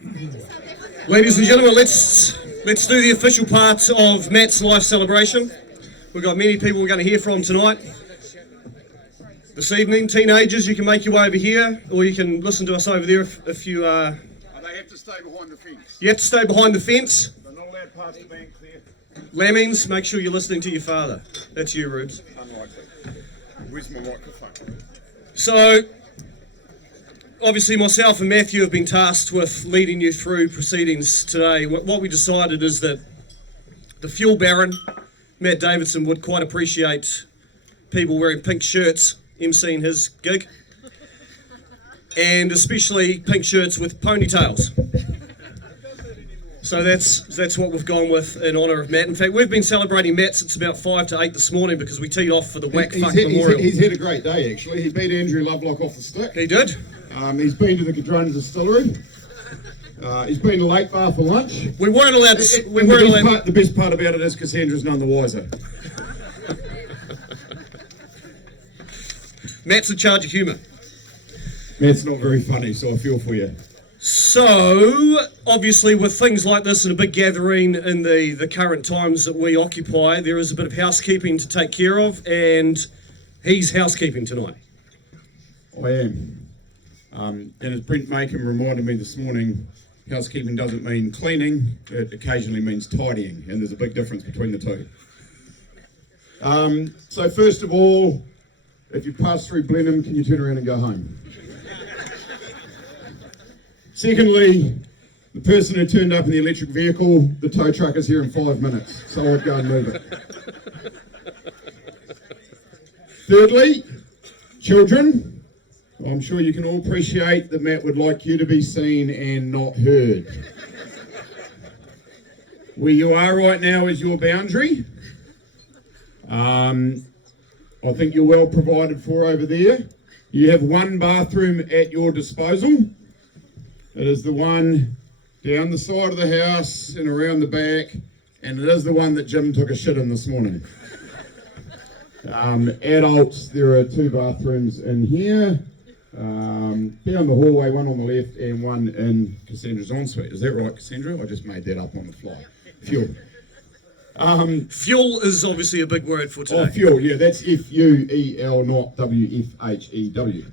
Ladies and gentlemen, let's do the official part of Matt's life celebration. We've got many people we're going to hear from tonight. This evening, teenagers, you can make your way over here, or you can listen to us over there if you are. They have to stay behind the fence. You have to stay behind the fence. They're not allowed past the bank there. Lemmings, make sure you're listening to your father. That's you, Rubes. Unlikely. Where's my microphone? So, obviously myself and Matthew have been tasked with leading you through proceedings today. What we decided is that the fuel baron, Matt Davidson, would quite appreciate people wearing pink shirts emceeing his gig, and especially pink shirts with ponytails. So that's what we've gone with in honour of Matt. In fact, we've been celebrating Matt since about 5 to 8 this morning because we teed off for the Whack Fuck Memorial. He's had a great day, actually. He beat Andrew Lovelock off the stick. He did. He's been to the Kassandra Distillery. He's been to Lake Bar for lunch. We weren't allowed to... The best part about it is Kassandra's none the wiser. Matt's in charge of humour. Matt's not very funny, so I feel for you. So, obviously, with things like this and a big gathering in the current times that we occupy, there is a bit of housekeeping to take care of, and he's housekeeping tonight. I am. And as Brent Macon reminded me this morning, housekeeping doesn't mean cleaning, it occasionally means tidying, and there's a big difference between the two. So first of all, if you pass through Blenheim, can you turn around and go home? Secondly, the person who turned up in the electric vehicle, the tow truck is here in 5 minutes, so I'd go and move it. Thirdly, children, I'm sure you can all appreciate that Matt would like you to be seen and not heard. Where you are right now is your boundary. I think you're well provided for over there. You have one bathroom at your disposal. It is the one down the side of the house and around the back, and it is the one that Jim took a shit in this morning. Adults, there are 2 bathrooms in here, down the hallway, one on the left and one in Kassandra's ensuite. Is that right, Kassandra? I just made that up on the fly. Fuel. Fuel is obviously a big word for today. Oh, fuel, yeah, that's F-U-E-L, not W-F-H-E-W.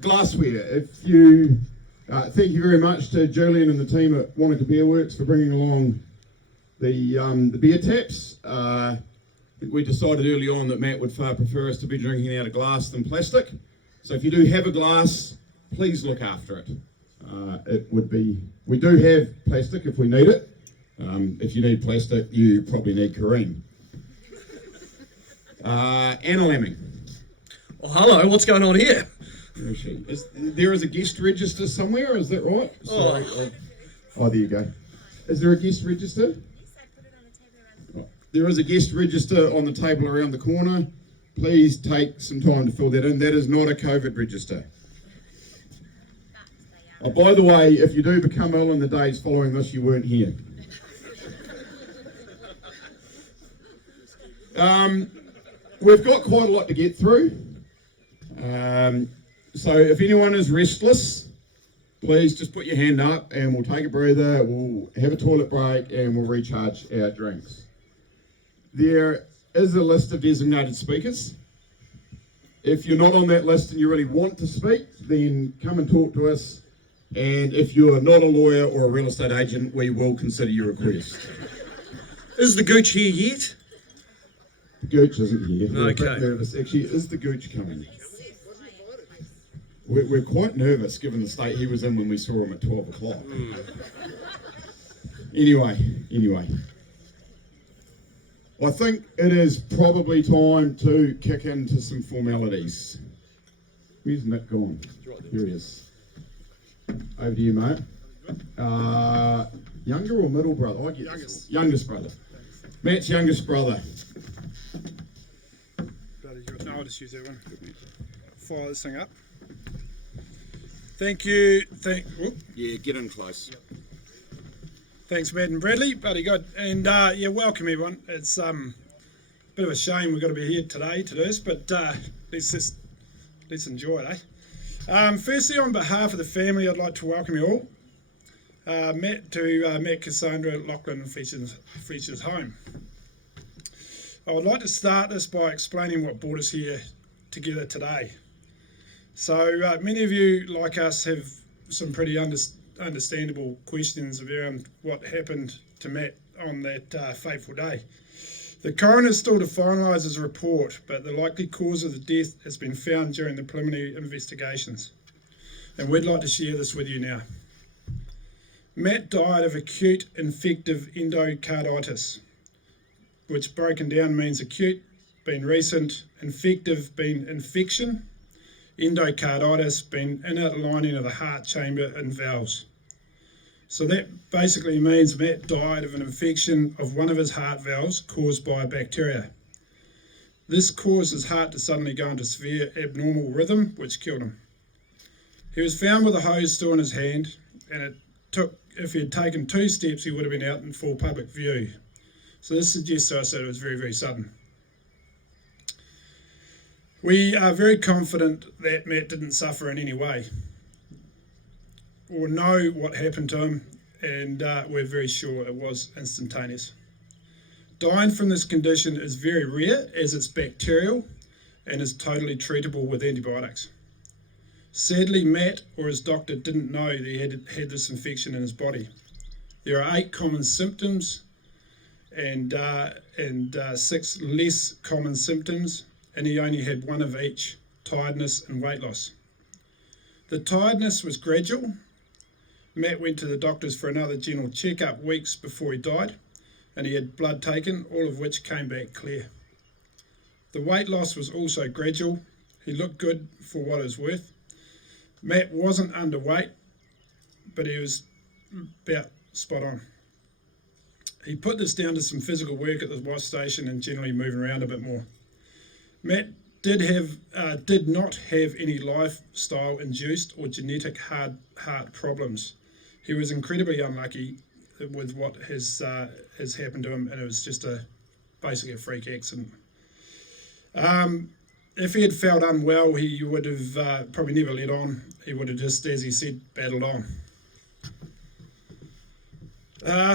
Glassware, if you, thank you very much to Julian and the team at Whitaker Beer Works for bringing along the beer taps. We decided early on that Matt would far prefer us to be drinking out of glass than plastic. So if you do have a glass, please look after it. We do have plastic if we need it. If you need plastic, you probably need Kareem. Anna Lamming. Well, hello, what's going on here? Where is she? There is a guest register somewhere, is that right? Sorry. Oh, there you go. Is there a guest register? Yes, I put it on the table around the corner. There is a guest register on the table around the corner. Please take some time to fill that in. That is not a COVID register. Oh, by the way, if you do become ill in the days following this, you weren't here. We've got quite a lot to get through. So if anyone is restless, please just put your hand up and we'll take a breather, we'll have a toilet break and we'll recharge our drinks. There is a list of designated speakers. If you're not on that list and you really want to speak, then come and talk to us. And if you're not a lawyer or a real estate agent, we will consider your request. Is the gooch here yet? The gooch isn't here. Okay. We're a bit nervous. Actually, is the gooch coming? We're quite nervous given the state he was in when we saw him at 12 o'clock. Anyway. I think it is probably time to kick into some formalities. Where's Mick gone? Here he is. Over to you, mate. Younger or middle brother? I get youngest brother. Matt's youngest brother. No, I'll just use that one. Fire this thing up. Thank you. Yeah, get in close. Thanks, Matt and Bradley. Bloody good. And yeah, welcome everyone. It's a bit of a shame we've got to be here today to do this, but let's enjoy it, Firstly, on behalf of the family, I'd like to welcome you all Matt Kassandra, Lachlan and Fletcher's home. I would like to start this by explaining what brought us here together today. So many of you, like us, have some pretty understandable questions around what happened to Matt on that fateful day. The coroner is still to finalise his report, but the likely cause of the death has been found during the preliminary investigations. And we'd like to share this with you now. Matt died of acute infective endocarditis, which broken down means acute being recent, infective being infection, endocarditis being inner lining of the heart chamber and valves. So that basically means Matt died of an infection of one of his heart valves caused by a bacteria. This caused his heart to suddenly go into severe abnormal rhythm, which killed him. He was found with a hose still in his hand, and if he had taken 2 steps, he would have been out in full public view. So this suggests to us that it was very, very sudden. We are very confident that Matt didn't suffer in any way or know what happened to him, and we're very sure it was instantaneous. Dying from this condition is very rare, as it's bacterial and is totally treatable with antibiotics. Sadly, Matt or his doctor didn't know that he had this infection in his body. There are 8 common symptoms and 6 less common symptoms, and he only had 1 of each: tiredness and weight loss. The tiredness was gradual. Matt went to the doctors for another general checkup weeks before he died, and he had blood taken, all of which came back clear. The weight loss was also gradual. He looked good for what it was worth. Matt wasn't underweight, but he was about spot on. He put this down to some physical work at the wash station and generally moving around a bit more. Matt did not have any lifestyle-induced or genetic heart problems. He was incredibly unlucky with what has happened to him, and it was just basically a freak accident. If he had felt unwell, he would have probably never let on. He would have just, as he said, battled on.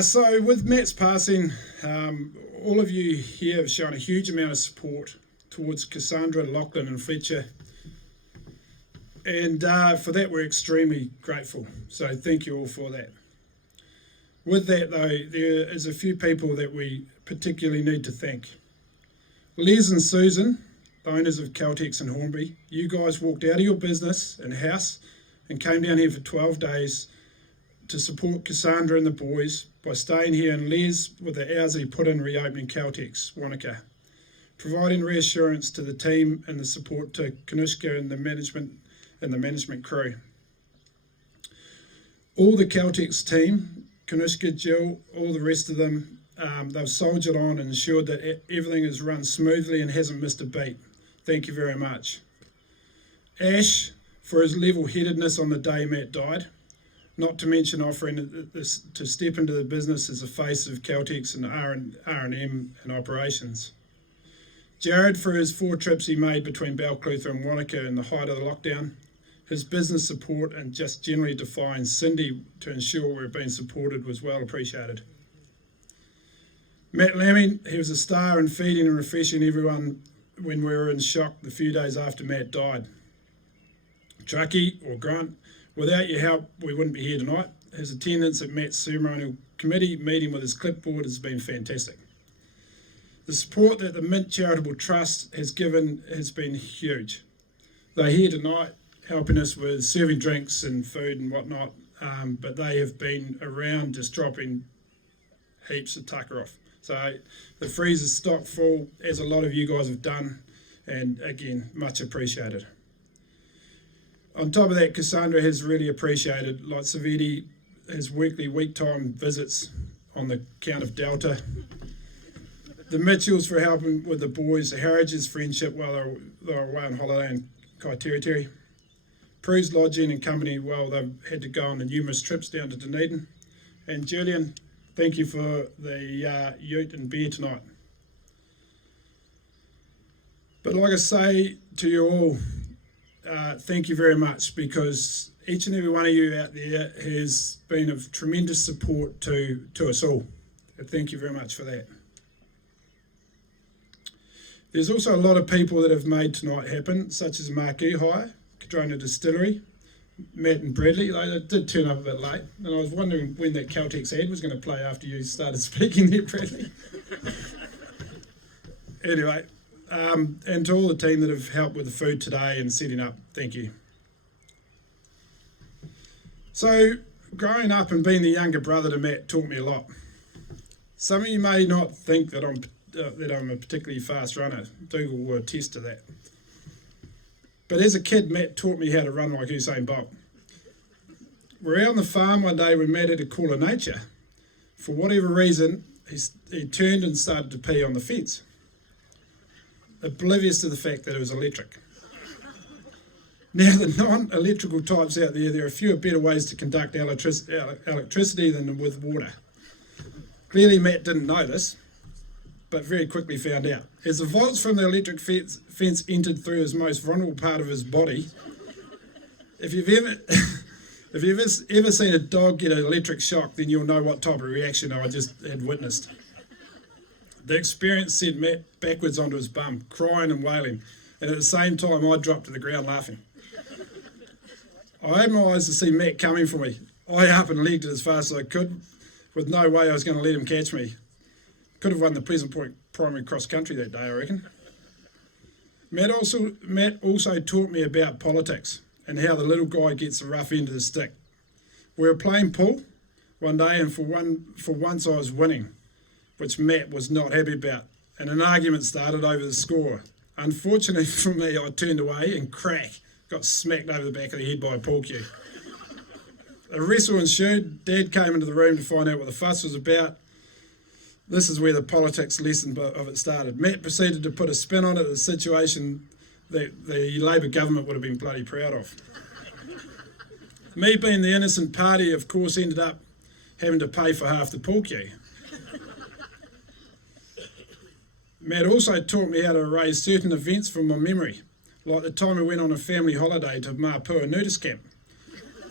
So with Matt's passing, all of you here have shown a huge amount of support towards Kassandra, Lachlan and Fletcher, and for that we're extremely grateful, so thank you all for that. With that though, there is a few people that we particularly need to thank. Les and Susan, the owners of Caltex in Hornby, you guys walked out of your business and house and came down here for 12 days to support Kassandra and the boys by staying here, and Les with the hours he put in reopening Caltex, Whitaker, providing reassurance to the team and the support to Kanushka and the management crew. All the Caltex team, Kanushka, Jill, all the rest of them, they've soldiered on and ensured that everything is run smoothly and hasn't missed a beat. Thank you very much. Ash, for his level-headedness on the day Matt died, not to mention offering this to step into the business as the face of Caltex and R&M and operations. Jared, for his 4 trips he made between Balclutha and Whitaker in the height of the lockdown, his business support and just generally defying Cindy to ensure we're being supported was well appreciated. Matt Lammy, he was a star in feeding and refreshing everyone when we were in shock the few days after Matt died. Truckee or Grant, without your help we wouldn't be here tonight. His attendance at Matt's ceremonial committee meeting with his clipboard has been fantastic. The support that the Mint Charitable Trust has given has been huge. They're here tonight helping us with serving drinks and food and whatnot, but they have been around just dropping heaps of tucker off. So the freezer's stock full, as a lot of you guys have done, and again, much appreciated. On top of that, Kassandra has really appreciated, like Savedi, his weekly week time visits on the count of Delta. The Mitchells for helping with the boys, the Harridge's friendship while they were away on holiday in Kai Territory. Prue's Lodging and Company, well, they've had to go on the numerous trips down to Dunedin. And Julian, thank you for the ute and beer tonight. But like I say to you all, thank you very much, because each and every one of you out there has been of tremendous support to us all. Thank you very much for that. There's also a lot of people that have made tonight happen, such as McPhee, Kassandra Distillery, Matt and Bradley. They did turn up a bit late, and I was wondering when that Caltex ad was going to play after you started speaking there, Bradley. Anyway, and to all the team that have helped with the food today and setting up, thank you. So, growing up and being the younger brother to Matt taught me a lot. Some of you may not think that I'm a particularly fast runner. Dougal will attest to that. But as a kid, Matt taught me how to run like Usain Bolt. We're out on the farm one day when Matt had a call of nature. For whatever reason, he turned and started to pee on the fence, oblivious to the fact that it was electric. Now, the non-electrical types out there are fewer better ways to conduct electricity than with water. Clearly, Matt didn't know this, but very quickly found out. As the volts from the electric fence entered through his most vulnerable part of his body, if you've ever seen a dog get an electric shock, then you'll know what type of reaction I just had witnessed. The experience sent Matt backwards onto his bum, crying and wailing, and at the same time I dropped to the ground laughing. I opened my eyes to see Matt coming for me. I up and legged it as fast as I could, with no way I was going to let him catch me. Could have won the Pleasant Point primary cross country that day, I reckon. Matt also taught me about politics and how the little guy gets the rough end of the stick. We were playing pool one day, and for once I was winning, which Matt was not happy about, and an argument started over the score. Unfortunately for me, I turned away and got smacked over the back of the head by a pool cue. A wrestle ensued. Dad came into the room to find out what the fuss was about. This is where the politics lesson of it started. Matt proceeded to put a spin on it, a situation that the Labour government would have been bloody proud of. Me being the innocent party, of course, ended up having to pay for half the pool cue. Matt also taught me how to erase certain events from my memory, like the time we went on a family holiday to Mapua nudist camp.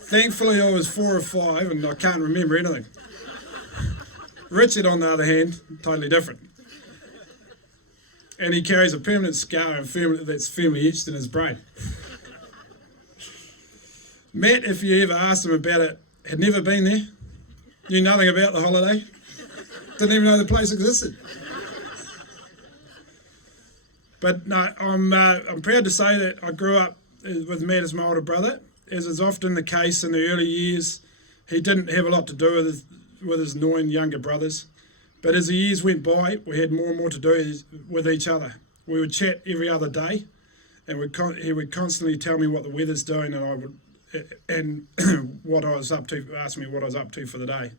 Thankfully, I was 4 or 5 and I can't remember anything. Richard, on the other hand, totally different. And he carries a permanent scar that's firmly etched in his brain. Matt, if you ever asked him about it, had never been there, knew nothing about the holiday, didn't even know the place existed. But no, I'm proud to say that I grew up with Matt as my older brother. As is often the case in the early years, he didn't have a lot to do with his 9 younger brothers. But as the years went by, we had more and more to do with each other. We would chat every other day, and he would constantly tell me what the weather's doing, and what I was up to, ask me what I was up to for the day.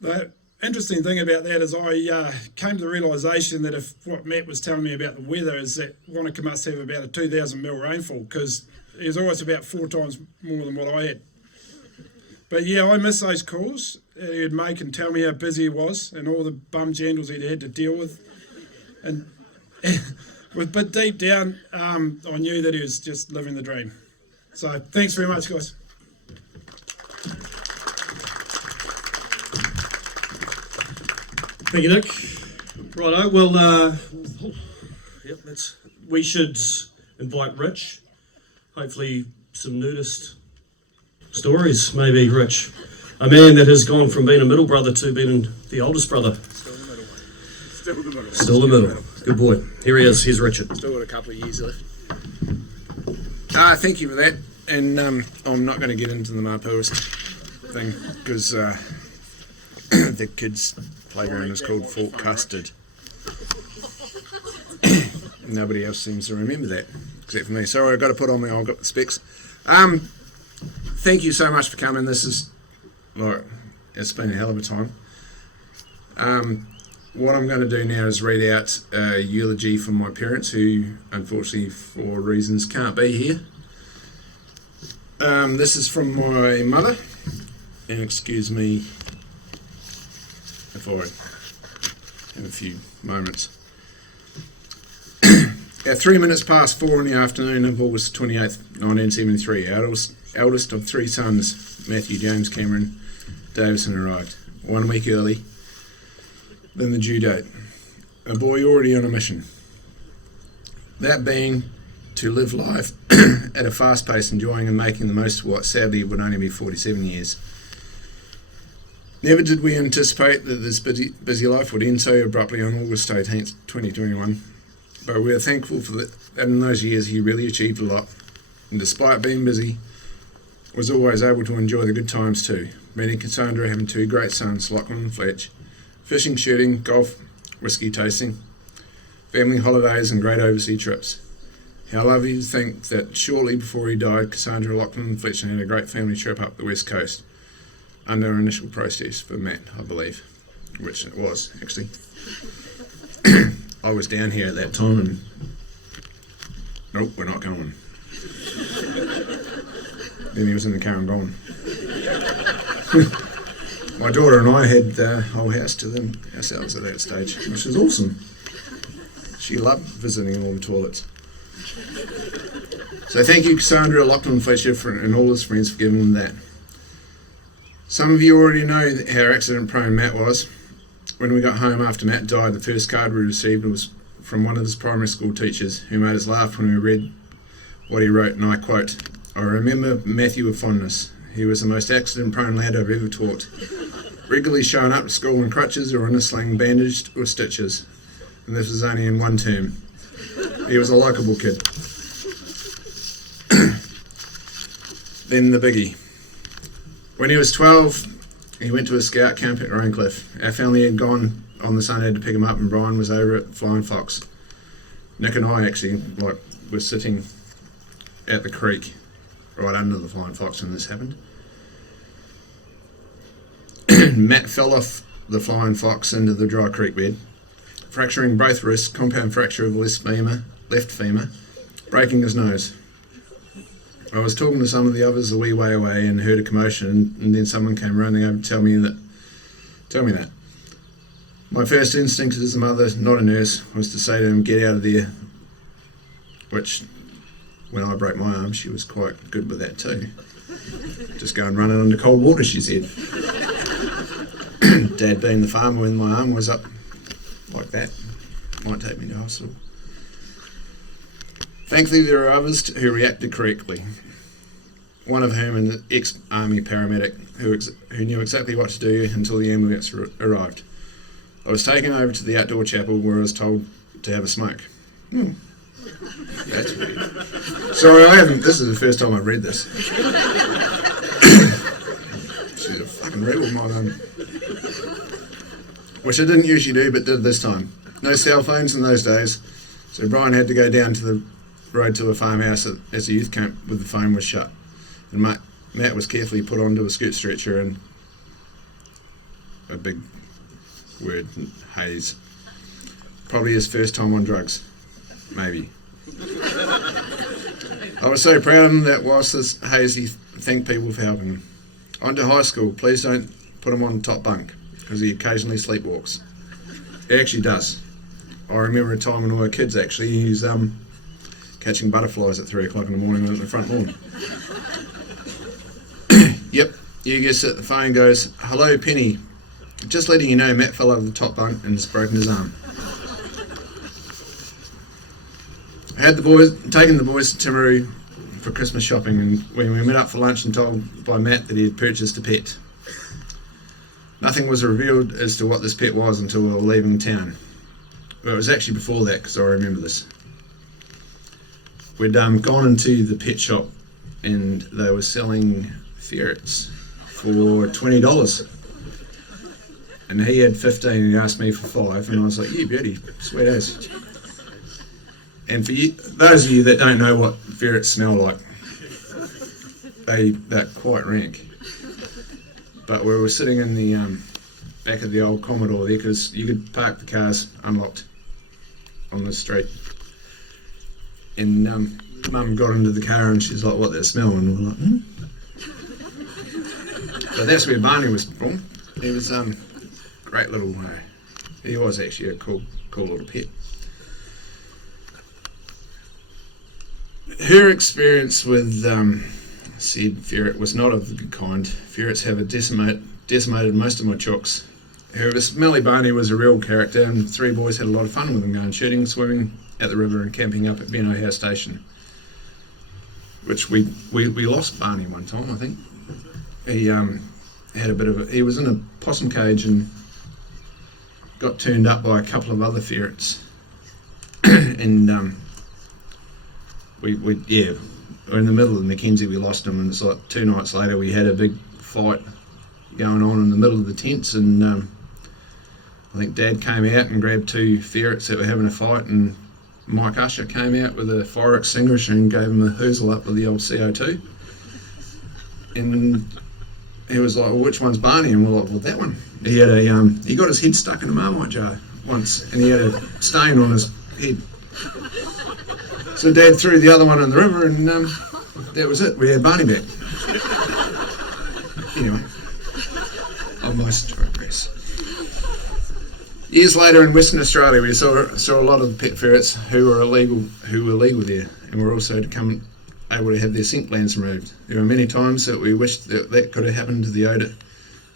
The interesting thing about that is I came to the realisation that if what Matt was telling me about the weather is that Wanaka must have about a 2,000 mil rainfall, because it was always about 4 times more than what I had. But yeah, I miss those calls he'd make and tell me how busy he was and all the bum jangles he'd had to deal with. And but deep down, I knew that he was just living the dream. So thanks very much, guys. Thank you, Nick. Righto, well, yep, we should invite Rich. Hopefully some nudist stories, maybe, Rich. A man that has gone from being a middle brother to being the oldest brother. Still the middle. Still the middle. Good boy. Here he is. Here's Richard. Still got a couple of years left. Thank you for that. And I'm not going to get into the Mapua thing because the kids' playground is called Fort Custard. Nobody else seems to remember that except for me. Sorry, I've got to put on I've got the specs. Thank you so much for coming. It's been a hell of a time. What I'm going to do now is read out a eulogy from my parents, who unfortunately for reasons can't be here. This is from my mother, and excuse me if I have a few moments. At 3 minutes past 4 in the afternoon of August 28th, 1973, eldest of three sons, Matthew, James, Cameron, Davison, arrived, 1 week early than the due date. A boy already on a mission. That being to live life at a fast pace, enjoying and making the most of what sadly would only be 47 years. Never did we anticipate that this busy life would end so abruptly on August 18th, 2021. But we are thankful for that in those years he really achieved a lot, and despite being busy, was always able to enjoy the good times too, meeting Kassandra, having two great sons, Lachlan and Fletch, fishing, shooting, golf, whiskey tasting, family holidays and great overseas trips. How lovely to think that shortly before he died, Kassandra, Lachlan and Fletcher had a great family trip up the west coast, under initial protest for Matt, I believe, which it was, actually. I was down here at that time and, nope, we're not going. Then he was in the car and gone. My daughter and I had the whole house to them ourselves at that stage, which was awesome. She loved visiting all the toilets. So thank you, Kassandra, Lachlan, Fletcher, and all his friends for giving him that. Some of you already know how accident-prone Matt was. When we got home after Matt died, the first card we received was from one of his primary school teachers, who made us laugh when we read what he wrote, and I quote, "I remember Matthew with fondness. He was the most accident-prone lad I've ever taught, regularly showing up to school in crutches or in a sling, bandaged with stitches. And this was only in one term. He was a likeable kid." Then the biggie. When he was 12, he went to a scout camp at Raincliffe. Our family had gone on the Sunday to pick him up, and Brian was over at Flying Fox. Nick and I actually were sitting at the creek right under the Flying Fox when this happened. Matt fell off the Flying Fox into the dry creek bed, fracturing both wrists, compound fracture of left femur, breaking his nose. I was talking to some of the others a wee way away and heard a commotion, and then someone came running over to tell me that. My first instinct as a mother, not a nurse, was to say to him, "Get out of there," which, when I broke my arm, she was quite good with that too. "Just go and run it under cold water," she said. Dad, being the farmer when my arm was up like that, might take me to hospital. Thankfully, there were others who reacted correctly. One of whom an ex-army paramedic who knew exactly what to do until the ambulance arrived. I was taken over to the outdoor chapel where I was told to have a smoke. That's weird. Sorry, this is the first time I've read this. Should have fucking read all mine. Which I didn't usually do, but did this time. No cell phones in those days, so Brian had to go down to the road to a farmhouse as the youth camp with the phone was shut. And Matt was carefully put onto a scoot stretcher and a big word, haze. Probably his first time on drugs. Maybe. I was so proud of him that whilst this haze, he thanked people for helping him. On to high school. Please don't put him on top bunk, because he occasionally sleepwalks. He actually does. I remember a time when we were kids, actually, he's catching butterflies at 3 o'clock in the morning on the front lawn. Yep, you guess it, the phone goes, "Hello, Penny. Just letting you know Matt fell out of the top bunk and has broken his arm." I had taken the boys to Timaru for Christmas shopping, and when we met up for lunch and told by Matt that he had purchased a pet. Nothing was revealed as to what this pet was until we were leaving town. Well, it was actually before that, because I remember this. We'd gone into the pet shop and they were selling ferrets for $20. And he had 15 and he asked me for 5, and I was like, "Yeah, beauty, sweet as." And for you, those of you that don't know what ferrets smell like, they're quite rank. But we were sitting in the back of the old Commodore there, because you could park the cars unlocked on the street. And Mum got into the car and she's like, "What, that smell?" And we're like, But that's where Barney was from. He was great little. He was actually a cool little pet. her experience with said ferret was not of the good kind. Ferrets have decimated most of my chooks. However, Smelly Barney was a real character, and the three boys had a lot of fun with him, going shooting, swimming at the river, and camping up at Benno House Station. Which we lost Barney one time, I think. He had a bit of he was in a possum cage and got turned up by a couple of other ferrets, and we're in the middle of Mackenzie. We lost him, and it's like 2 nights later we had a big fight going on in the middle of the tents, and I think Dad came out and grabbed 2 ferrets that were having a fight, and Mike Usher came out with a fire extinguisher and gave him a hoozle up with the old CO2. And he was like, well, which one's Barney? And we're like, well, that one. He had he got his head stuck in a Marmite jar once, and he had a stain on his head. So Dad threw the other one in the river, and that was it. We had Barney back. Anyway, I must digress. Years later in Western Australia, we saw a lot of the pet ferrets who were legal there, and were also able to have their scent glands removed. There were many times that we wished that could have happened to the odour,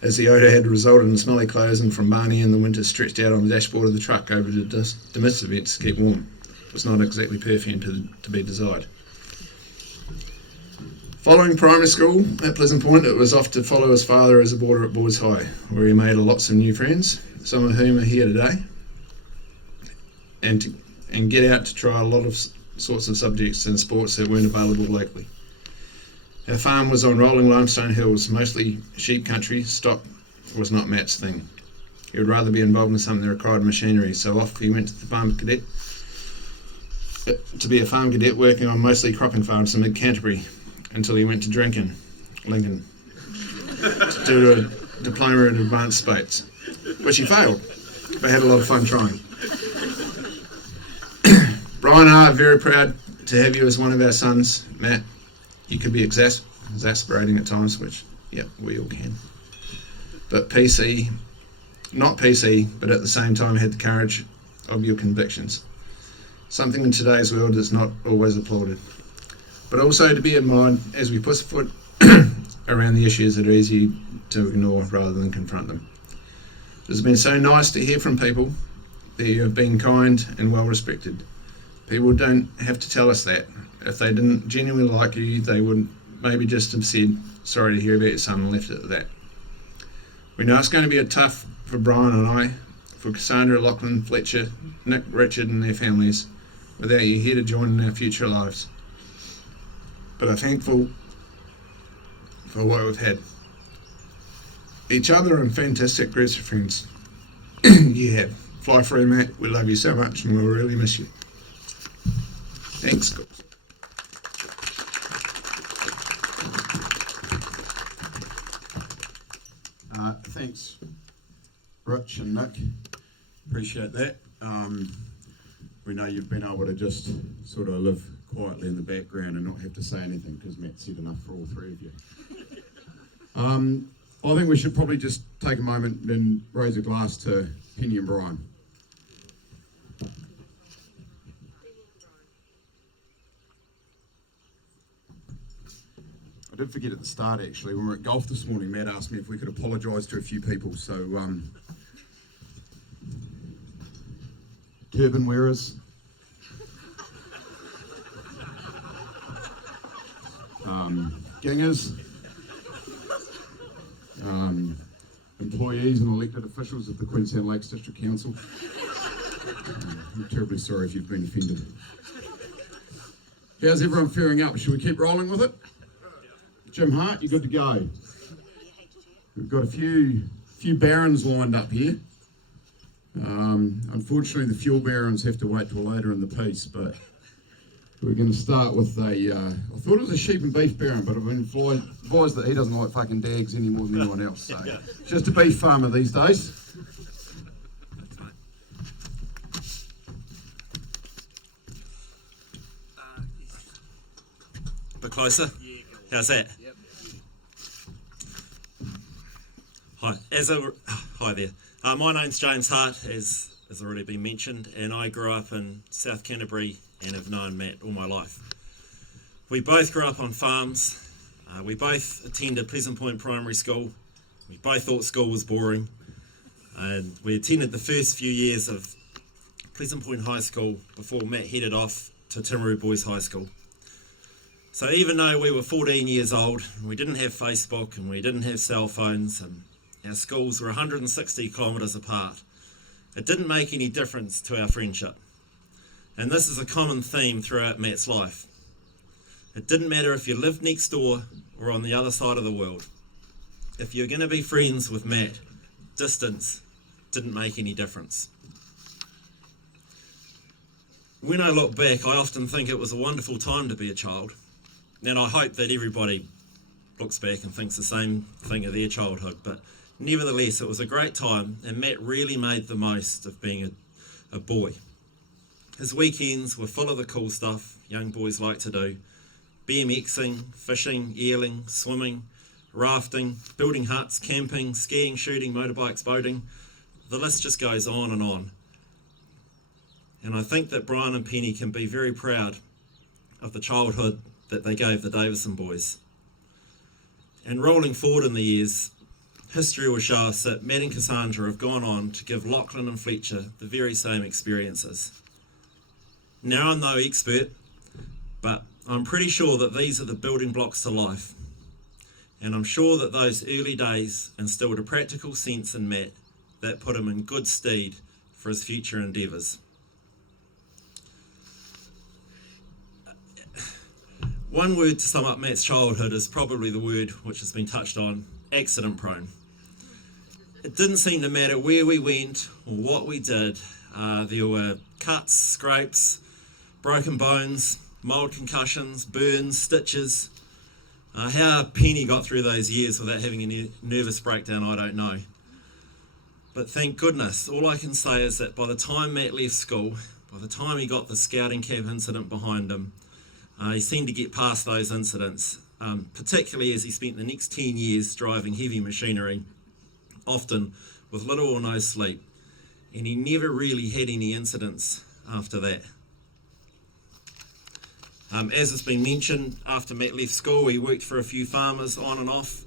as the odour had resulted in smelly clothes, and from Barney in the winter stretched out on the dashboard of the truck over to mist vents to keep warm. It was not exactly perfume to be desired. Following primary school at Pleasant Point, it was off to follow his father as a boarder at Boys High, where he made lots of new friends, some of whom are here today, and get out to try a lot of sorts of subjects and sports that weren't available locally. Our farm was on rolling limestone hills, mostly sheep country. Stock was not Matt's thing. He would rather be involved in something that required machinery, so off he went to the farm cadet, to be a farm cadet working on mostly cropping farms in mid-Canterbury, until he went to Lincoln, to do a diploma in advanced sports, which he failed, but had a lot of fun trying. Brian and I are very proud to have you as one of our sons. Matt, you could be exasperating at times, which, we all can. But not PC, but at the same time had the courage of your convictions. Something in today's world that's not always applauded. But also to be admired as we push foot around the issues that are easy to ignore rather than confront them. It has been so nice to hear from people that you have been kind and well respected. People don't have to tell us that. If they didn't genuinely like you, they would maybe just have said, sorry to hear about your son, and left it at that. We know it's going to be tough for Brian and I, for Kassandra, Lachlan, Fletcher, Nick, Richard and their families, without you here to join in our future lives. But I'm thankful for what we've had. Each other and fantastic groups of friends. You have. Fly free, Matt. We love you so much and we'll really miss you. Thanks, guys. Thanks, Rich and Nick. Appreciate that. We know you've been able to just sort of live quietly in the background and not have to say anything because Matt said enough for all 3 of you. I think we should probably just take a moment and raise a glass to Penny and Brian. I did forget at the start actually, when we were at golf this morning, Matt asked me if we could apologise to a few people, so turban wearers, gingers, employees and elected officials of the Queensland Lakes District Council. I'm terribly sorry if you've been offended. How's everyone faring up? Should we keep rolling with it? Jim Hart, you're good to go. We've got a few barons lined up here. Unfortunately, the fuel barons have to wait till later in the piece, but we're going to start with I thought it was a sheep and beef baron, but I've been advised that he doesn't like fucking dags any more than anyone else, so just a beef farmer these days. A bit closer? How's that? Yep. Hi. Hi there. My name's James Hart, as already been mentioned, and I grew up in South Canterbury and have known Matt all my life. We both grew up on farms. We both attended Pleasant Point Primary School. We both thought school was boring. And we attended the first few years of Pleasant Point High School before Matt headed off to Timaru Boys High School. So even though we were 14 years old, we didn't have Facebook and we didn't have cell phones and our schools were 160 kilometres apart, it didn't make any difference to our friendship. And this is a common theme throughout Matt's life. It didn't matter if you lived next door or on the other side of the world. If you're going to be friends with Matt, distance didn't make any difference. When I look back, I often think it was a wonderful time to be a child. And I hope that everybody looks back and thinks the same thing of their childhood. But nevertheless, it was a great time, and Matt really made the most of being a boy. His weekends were full of the cool stuff young boys like to do. BMXing, fishing, eeling, swimming, rafting, building huts, camping, skiing, shooting, motorbikes, boating. The list just goes on and on. And I think that Brian and Penny can be very proud of the childhood that they gave the Davison boys. And rolling forward in the years, history will show us that Matt and Kassandra have gone on to give Lachlan and Fletcher the very same experiences. Now I'm no expert, but I'm pretty sure that these are the building blocks to life. And I'm sure that those early days instilled a practical sense in Matt that put him in good stead for his future endeavours. One word to sum up Matt's childhood is probably the word which has been touched on, accident prone. It didn't seem to matter where we went or what we did. There were cuts, scrapes, broken bones, mild concussions, burns, stitches. How Penny got through those years without having a nervous breakdown, I don't know. But thank goodness, all I can say is that by the time Matt left school, by the time he got the scouting camp incident behind him, he seemed to get past those incidents, particularly as he spent the next 10 years driving heavy machinery, often with little or no sleep. And he never really had any incidents after that. As has been mentioned, after Matt left school, he worked for a few farmers on and off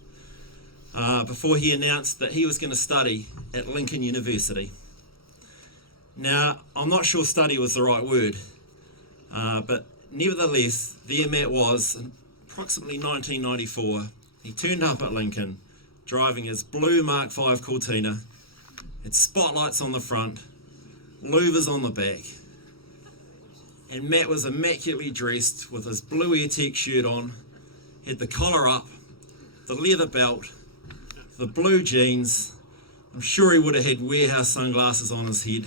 before he announced that he was going to study at Lincoln University. Now, I'm not sure study was the right word, but nevertheless, there Matt was, in approximately 1994. He turned up at Lincoln, driving his blue Mark V Cortina. Had spotlights on the front, louvers on the back. And Matt was immaculately dressed with his blue AirTech shirt on, had the collar up, the leather belt, the blue jeans. I'm sure he would have had warehouse sunglasses on his head.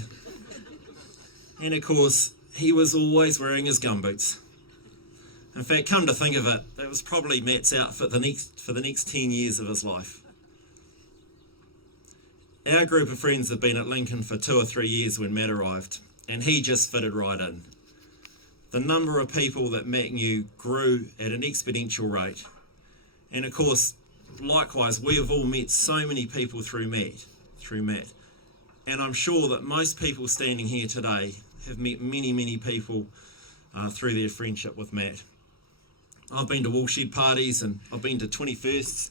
And of course, he was always wearing his gumboots. In fact, come to think of it, that was probably Matt's outfit for the next 10 years of his life. Our group of friends had been at Lincoln for 2 or 3 years when Matt arrived, and he just fitted right in. The number of people that Matt knew grew at an exponential rate. And of course, likewise, we have all met so many people through Matt. And I'm sure that most people standing here today have met many people through their friendship with Matt. I've been to woolshed parties and I've been to 21sts.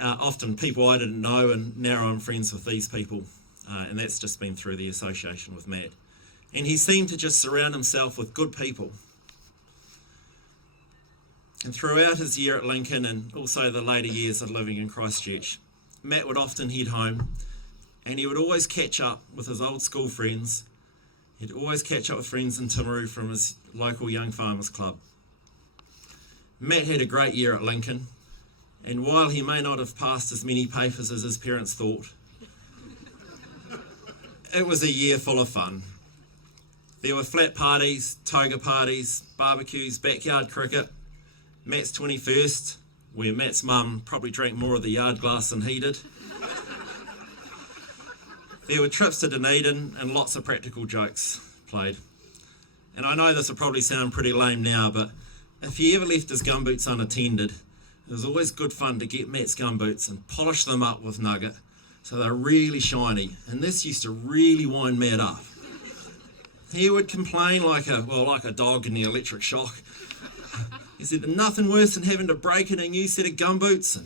Often people I didn't know, and now I'm friends with these people. And that's just been through the association with Matt. And he seemed to just surround himself with good people. And throughout his year at Lincoln and also the later years of living in Christchurch, Matt would often head home and he would always catch up with his old school friends. He'd always catch up with friends in Timaru from his local Young Farmers Club. Matt had a great year at Lincoln, and while he may not have passed as many papers as his parents thought, it was a year full of fun. There were flat parties, toga parties, barbecues, backyard cricket, Matt's 21st, where Matt's mum probably drank more of the yard glass than he did. There were trips to Dunedin and lots of practical jokes played. And I know this will probably sound pretty lame now, but if he ever left his gumboots unattended, it was always good fun to get Matt's gumboots and polish them up with nugget so they're really shiny. And this used to really wind Matt up. He would complain like a dog in the electric shock. He said that nothing worse than having to break in a new set of gumboots,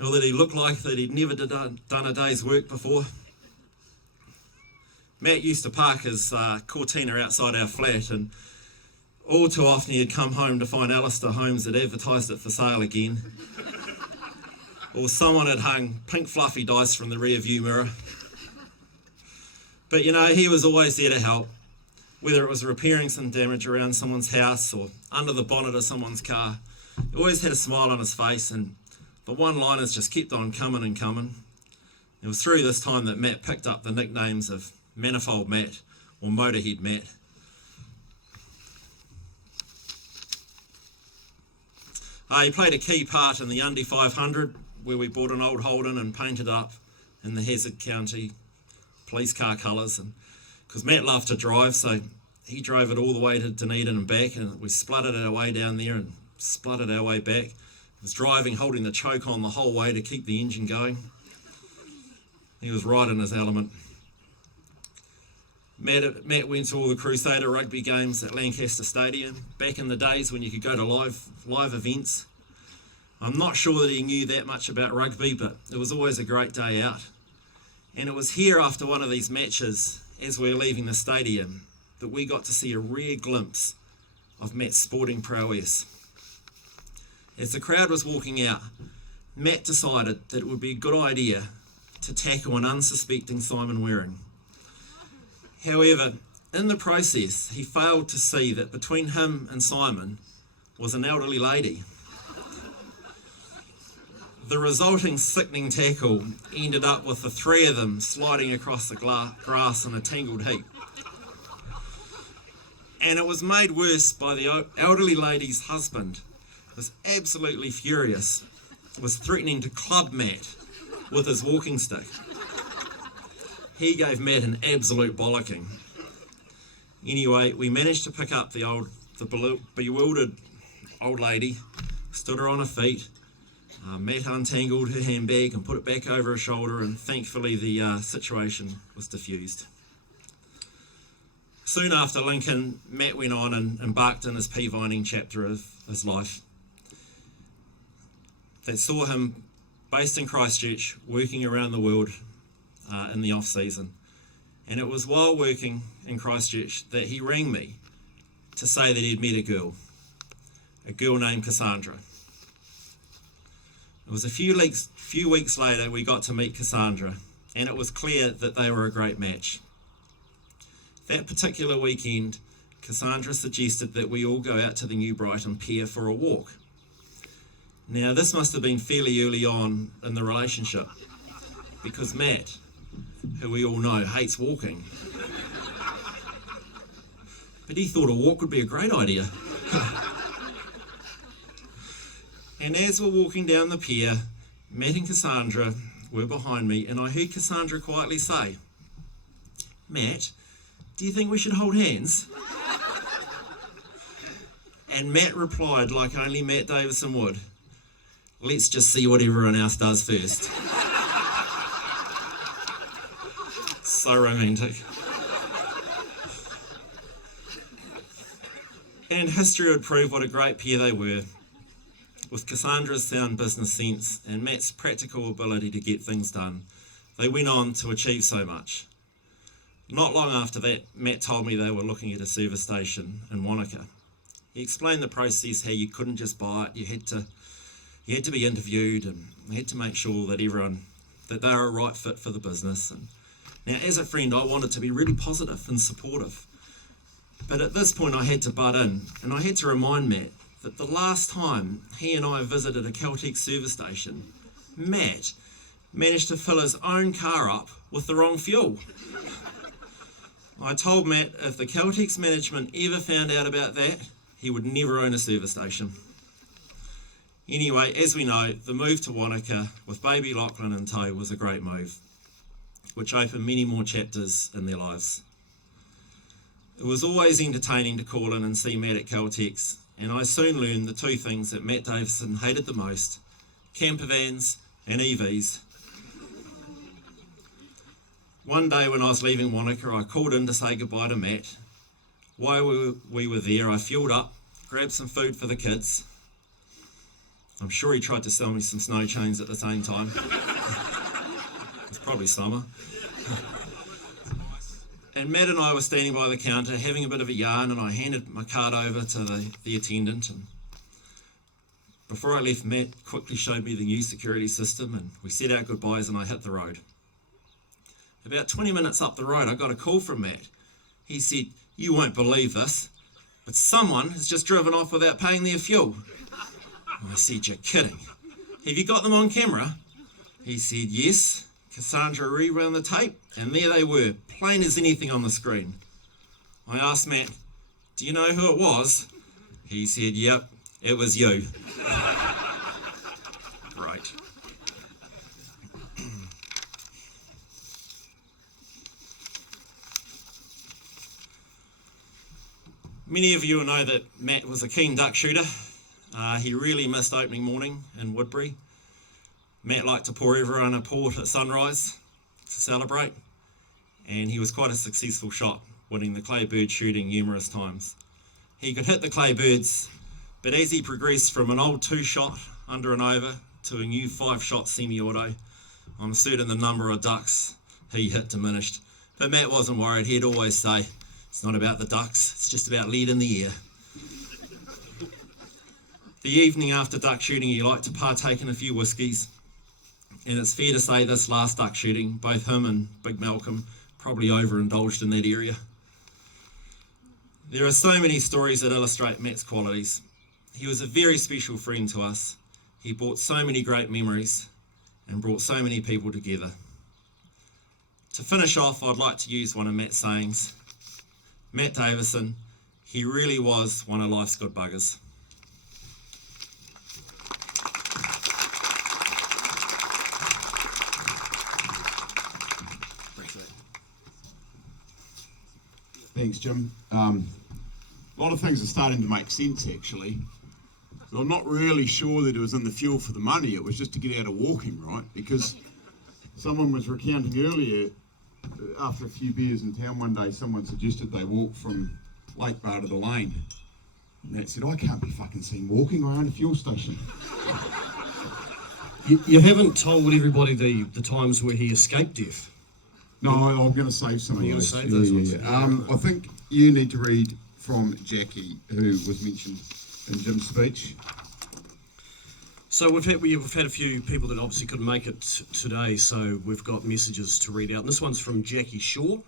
or that he looked like that he'd never done a day's work before. Matt used to park his Cortina outside our flat, and all too often he'd come home to find Alister Holmes had advertised it for sale again. Or someone had hung pink fluffy dice from the rear view mirror. But you know, he was always there to help, whether it was repairing some damage around someone's house or under the bonnet of someone's car. He always had a smile on his face, and the one-liners just kept on coming and coming. It was through this time that Matt picked up the nicknames of Manifold Matt or Motorhead Matt. He played a key part in the Undy 500, where we bought an old Holden and painted up in the Hazard County police car colours. And because Matt loved to drive, so he drove it all the way to Dunedin and back, and we spluttered our way down there and spluttered our way back. He was driving, holding the choke on the whole way to keep the engine going. He was right in his element. Matt went to all the Crusader rugby games at Lancaster Stadium, back in the days when you could go to live events. I'm not sure that he knew that much about rugby, but it was always a great day out. And it was here after one of these matches, as we were leaving the stadium, that we got to see a rare glimpse of Matt's sporting prowess. As the crowd was walking out, Matt decided that it would be a good idea to tackle an unsuspecting Simon Waring. However, in the process, he failed to see that between him and Simon was an elderly lady. The resulting sickening tackle ended up with the three of them sliding across the grass in a tangled heap. And it was made worse by the elderly lady's husband, who was absolutely furious, was threatening to club Matt with his walking stick. He gave Matt an absolute bollocking. Anyway, we managed to pick up the bewildered old lady, stood her on her feet. Matt untangled her handbag and put it back over her shoulder, and thankfully the situation was diffused. Soon after Lincoln, Matt went on and embarked on his pea-vining chapter of his life that saw him based in Christchurch, working around the world in the off-season. And it was while working in Christchurch that he rang me to say that he'd met a girl named Kassandra. It was a few weeks later we got to meet Kassandra, and it was clear that they were a great match. That particular weekend, Kassandra suggested that we all go out to the New Brighton Pier for a walk. Now, this must have been fairly early on in the relationship, because Matt, who we all know hates walking, but he thought a walk would be a great idea. And as we're walking down the pier, Matt and Kassandra were behind me, and I heard Kassandra quietly say, "Matt, do you think we should hold hands?" And Matt replied, like only Matt Davison would, "Let's just see what everyone else does first." So romantic. And history would prove what a great pair they were. With Kassandra's sound business sense and Matt's practical ability to get things done, they went on to achieve so much. Not long after that, Matt told me they were looking at a service station in Wanaka. He explained the process, how you couldn't just buy it, you had to be interviewed, and you had to make sure that they were a right fit for the business. And now, as a friend, I wanted to be really positive and supportive. But at this point, I had to butt in, and I had to remind Matt that the last time he and I visited a Caltex service station, Matt managed to fill his own car up with the wrong fuel. I told Matt if the Caltex management ever found out about that, he would never own a service station. Anyway, as we know, the move to Wanaka with baby Lachlan in tow was a great move, which opened many more chapters in their lives. It was always entertaining to call in and see Matt at Caltex, and I soon learned the two things that Matt Davison hated the most: camper vans and EVs. One day when I was leaving Wanaka, I called in to say goodbye to Matt. While we were there, I fueled up, grabbed some food for the kids, I'm sure he tried to sell me some snow chains at the same time. It's probably summer. And Matt and I were standing by the counter having a bit of a yarn, and I handed my card over to the attendant. And before I left, Matt quickly showed me the new security system, and we said our goodbyes and I hit the road. About 20 minutes up the road, I got a call from Matt. He said, "You won't believe this, but someone has just driven off without paying their fuel." I said, "You're kidding. Have you got them on camera?" He said, "Yes." Kassandra rewound the tape, and there they were, plain as anything on the screen. I asked Matt, "Do you know who it was?" He said, "Yep, it was you." Right. Many of you will know that Matt was a keen duck shooter. He really missed opening morning in Woodbury. Matt liked to pour everyone a port at sunrise to celebrate, and he was quite a successful shot, winning the clay bird shooting numerous times. He could hit the clay birds, but as he progressed from an old 2-shot under and over to a new 5-shot semi-auto, I'm certain the number of ducks he hit diminished. But Matt wasn't worried. He'd always say, "It's not about the ducks, it's just about lead in the air." The evening after duck shooting, he liked to partake in a few whiskies, and it's fair to say this last duck shooting, both him and Big Malcolm probably overindulged in that area. There are so many stories that illustrate Matt's qualities. He was a very special friend to us. He brought so many great memories and brought so many people together. To finish off, I'd like to use one of Matt's sayings. Matt Davison, he really was one of life's good buggers. Thanks, Jim. A lot of things are starting to make sense, actually. So I'm not really sure that it was in the fuel for the money. It was just to get out of walking, right? Because someone was recounting earlier, after a few beers in town one day, someone suggested they walk from Lake Bar to the lane. And Matt said, "I can't be fucking seen walking. I own a fuel station." You haven't told everybody the times where he escaped death. No, I'm going to save some of You're those. going to save those ones. I think you need to read from Jackie, who was mentioned in Jim's speech. So we've had a few people that obviously couldn't make it today, so we've got messages to read out. And this one's from Jackie Shaw.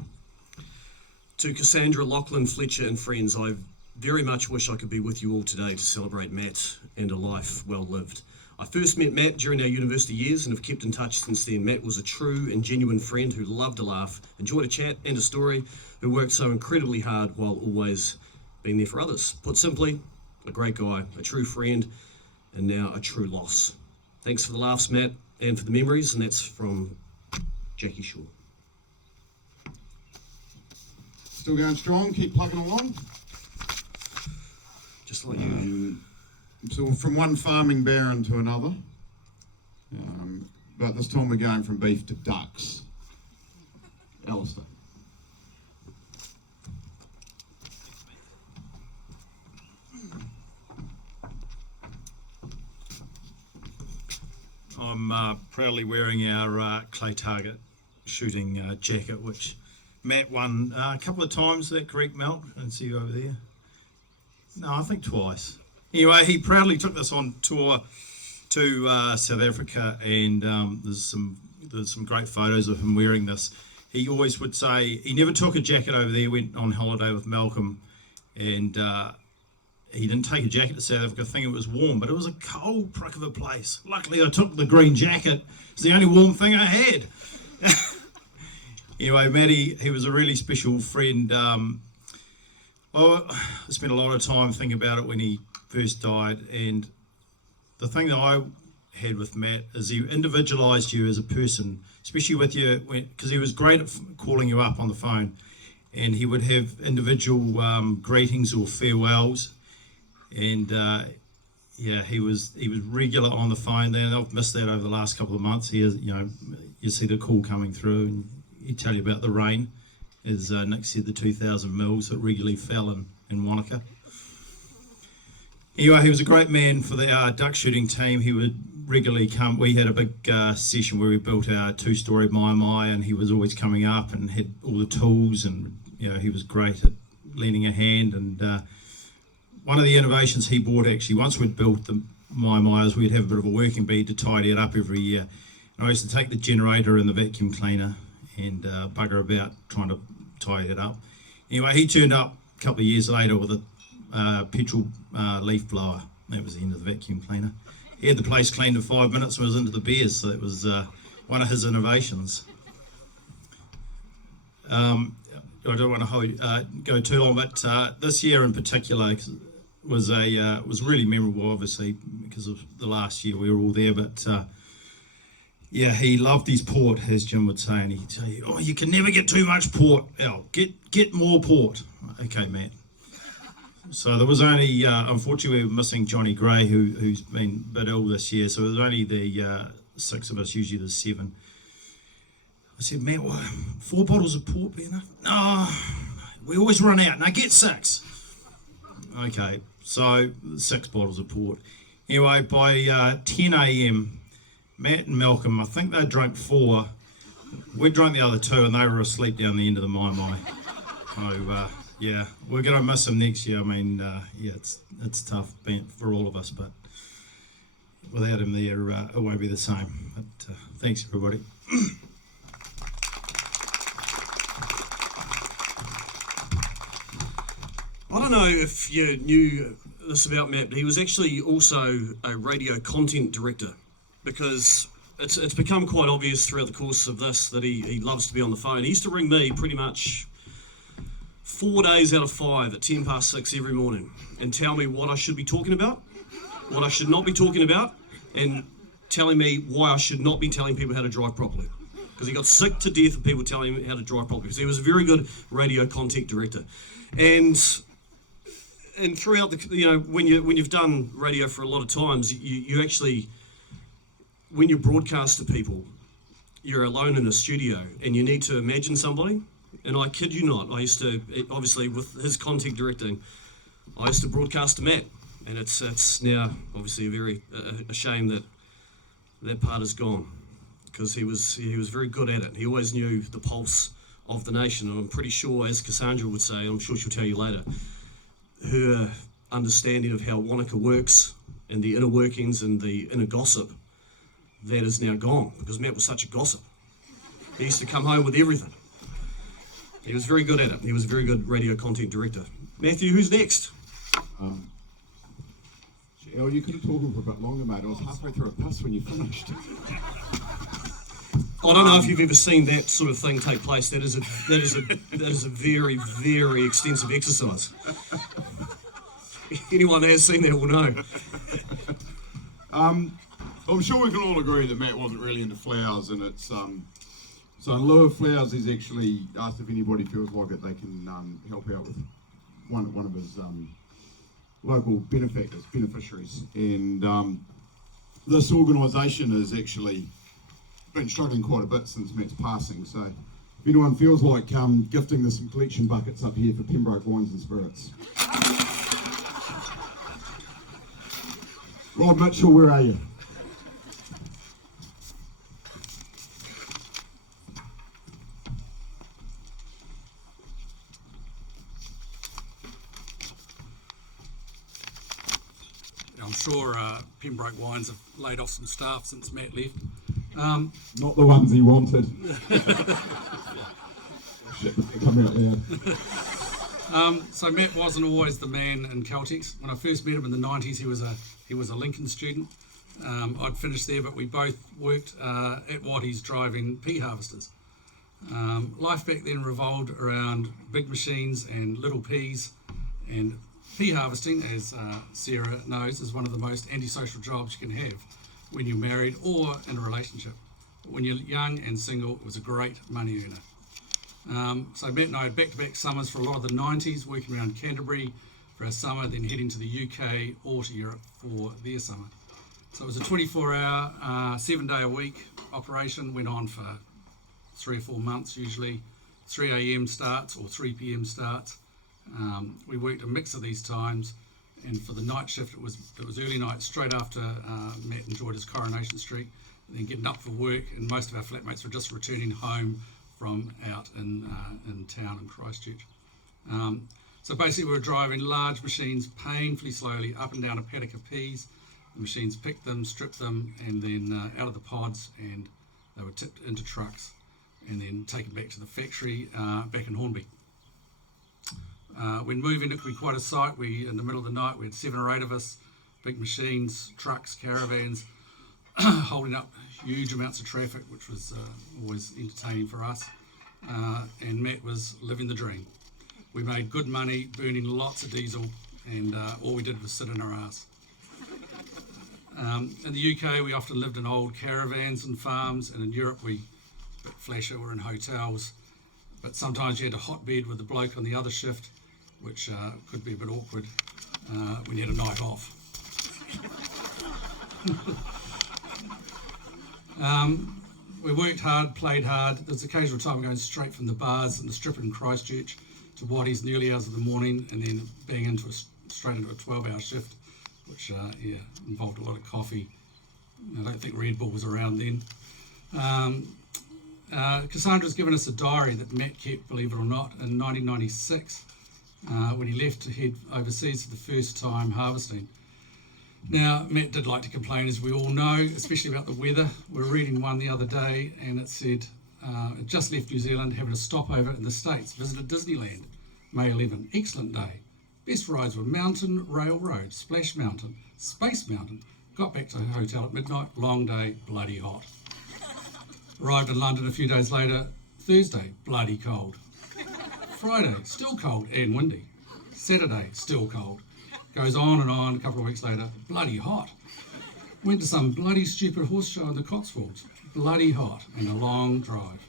To Cassandra, Lachlan, Fletcher and friends, I very much wish I could be with you all today to celebrate Matt and a life well lived. I first met Matt during our university years and have kept in touch since then. Matt was a true and genuine friend who loved a laugh, enjoyed a chat and a story, who worked so incredibly hard while always being there for others. Put simply, a great guy, a true friend, and now a true loss. Thanks for the laughs, Matt, and for the memories, and that's from Jackie Shaw. Still going strong, keep plugging along. Just like you. So from one farming baron to another, but this time we're going from beef to ducks. Alister. I'm proudly wearing our clay target shooting jacket, which Matt won a couple of times. Is that correct, Mel? I can see you over there. No, I think twice. Anyway, he proudly took this on tour to South Africa, and there's some great photos of him wearing this. He always would say he never took a jacket over there. Went on holiday with Malcolm, and he didn't take a jacket to South Africa thinking it was warm, but it was a cold prick of a place. Luckily, I took the green jacket. It's the only warm thing I had. Anyway, Matty, he was a really special friend. I spent a lot of time thinking about it when he first died, and the thing that I had with Matt is he individualised you as a person, especially with you, because he was great at calling you up on the phone, and he would have individual greetings or farewells, and he was regular on the phone. Then I've missed that over the last couple of months. He is, you see the call coming through, and he tell you about the rain, as Nick said, the 2,000 mils that regularly fell in Wanaka. Anyway, he was a great man for the duck shooting team. He would regularly come. We had a big session where we built our 2-story mai, and he was always coming up and had all the tools, and he was great at lending a hand. And one of the innovations he brought, actually, once we'd built the mai, we'd have a bit of a working bee to tidy it up every year. And I used to take the generator and the vacuum cleaner and bugger about trying to tidy it up. Anyway, he turned up a couple of years later with a petrol leaf blower. That was the end of the vacuum cleaner. He had the place cleaned in 5 minutes and was into the beers, so it was one of his innovations. I don't want to go too long, but this year in particular was really memorable, obviously, because of the last year we were all there. But he loved his port, as Jim would say, and he'd say, "Oh, you can never get too much port. Al, get more port." Okay, Matt. So there was only, unfortunately, we were missing Johnny Gray, who's been a bit ill this year. So there was only the 6 of us. Usually there's 7. I said, "Matt, 4 bottles of port be enough?" "No, we always run out. Now get 6. Okay, so 6 bottles of port. Anyway, by 10 a.m, Matt and Malcolm, I think they drunk 4. We drank the other 2, and they were asleep down the end of the mai. So, we're going to miss him next year. I mean, it's tough for all of us, but without him there, it won't be the same. But thanks, everybody. I don't know if you knew this about Matt, but he was actually also a radio content director, because it's become quite obvious throughout the course of this that he loves to be on the phone. He used to ring me pretty much 4 days out of 5 at 6:10 every morning and tell me what I should be talking about, what I should not be talking about, and telling me why I should not be telling people how to drive properly. Because he got sick to death of people telling him how to drive properly. Because he was a very good radio content director. And throughout when you've done radio for a lot of times, you actually, when you broadcast to people, you're alone in a studio and you need to imagine somebody. And I kid you not, I used to, obviously with his content directing, I used to broadcast to Matt, and it's now obviously a shame that that part is gone, because he was very good at it. He always knew the pulse of the nation, and I'm pretty sure, as Kassandra would say, I'm sure she'll tell you later, her understanding of how Whitaker works and the inner workings and the inner gossip, that is now gone, because Matt was such a gossip. He used to come home with everything. He was very good at it. He was a very good radio content director. Matthew, who's next? Al, you could have talked for a bit longer, mate. I was halfway through a piss when you finished. I don't know if you've ever seen that sort of thing take place. That is a very, very extensive exercise. Anyone that has seen that will know. I'm sure we can all agree that Matt wasn't really into flowers, and it's so in lieu of flowers, he's actually asked if anybody feels like it, they can help out with one of his local beneficiaries, and this organisation has actually been struggling quite a bit since Matt's passing. So if anyone feels like gifting there's some collection buckets up here for Pembroke Wines and Spirits. Rob Mitchell, where are you? I'm sure Pembroke Wines have laid off some staff since Matt left. Not the ones he wanted. Come out now. So Matt wasn't always the man in Caltex. When I first met him in the 90s, he was a Lincoln student. I'd finished there, but we both worked at Whitey's driving pea harvesters. Life back then revolved around big machines and little peas, and pea harvesting, as Sarah knows, is one of the most antisocial jobs you can have when you're married or in a relationship. But when you're young and single, it was a great money earner. So Matt and I had back-to-back summers for a lot of the 90s, working around Canterbury for our summer, then heading to the UK or to Europe for their summer. So it was a 24-hour, 7-day-a-week operation, went on for 3 or 4 months usually, 3 a.m. starts or 3 p.m. starts. We worked a mix of these times, And for the night shift, it was early night, straight after Matt enjoyed his Coronation Street, and then getting up for work, and most of our flatmates were just returning home from out in town in Christchurch. So basically we were driving large machines painfully slowly up and down a paddock of peas. The machines picked them, stripped them, and then out of the pods, and they were tipped into trucks and then taken back to the factory back in Hornby. When moving, it could be quite a sight. In the middle of the night, we had 7 or 8 of us, big machines, trucks, caravans, holding up huge amounts of traffic, which was always entertaining for us. And Matt was living the dream. We made good money, burning lots of diesel, and all we did was sit in our arse. In the UK, we often lived in old caravans and farms, and in Europe, we, a bit flasher, were in hotels. But sometimes you had a hotbed with the bloke on the other shift, which could be a bit awkward when you had a night off. We worked hard, played hard. There's occasional time going straight from the bars and the strip in Christchurch to Waddy's in the early hours of the morning, and then bang straight into a 12-hour shift, which involved a lot of coffee. I don't think Red Bull was around then. Cassandra's given us a diary that Matt kept, believe it or not, in 1996 when he left to head overseas for the first time harvesting. Now, Matt did like to complain, as we all know, especially about the weather. We were reading one the other day, and it said, it just left New Zealand, having a stopover in the States, visited Disneyland, May 11, excellent day. Best rides were Mountain, Rail Road, Splash Mountain, Space Mountain. Got back to the hotel at midnight, long day, bloody hot. Arrived in London a few days later, Thursday, bloody cold. Friday, still cold and windy. Saturday, still cold. Goes on and on, a couple of weeks later, bloody hot. Went to some bloody stupid horse show in the Cotswolds, bloody hot, and a long drive.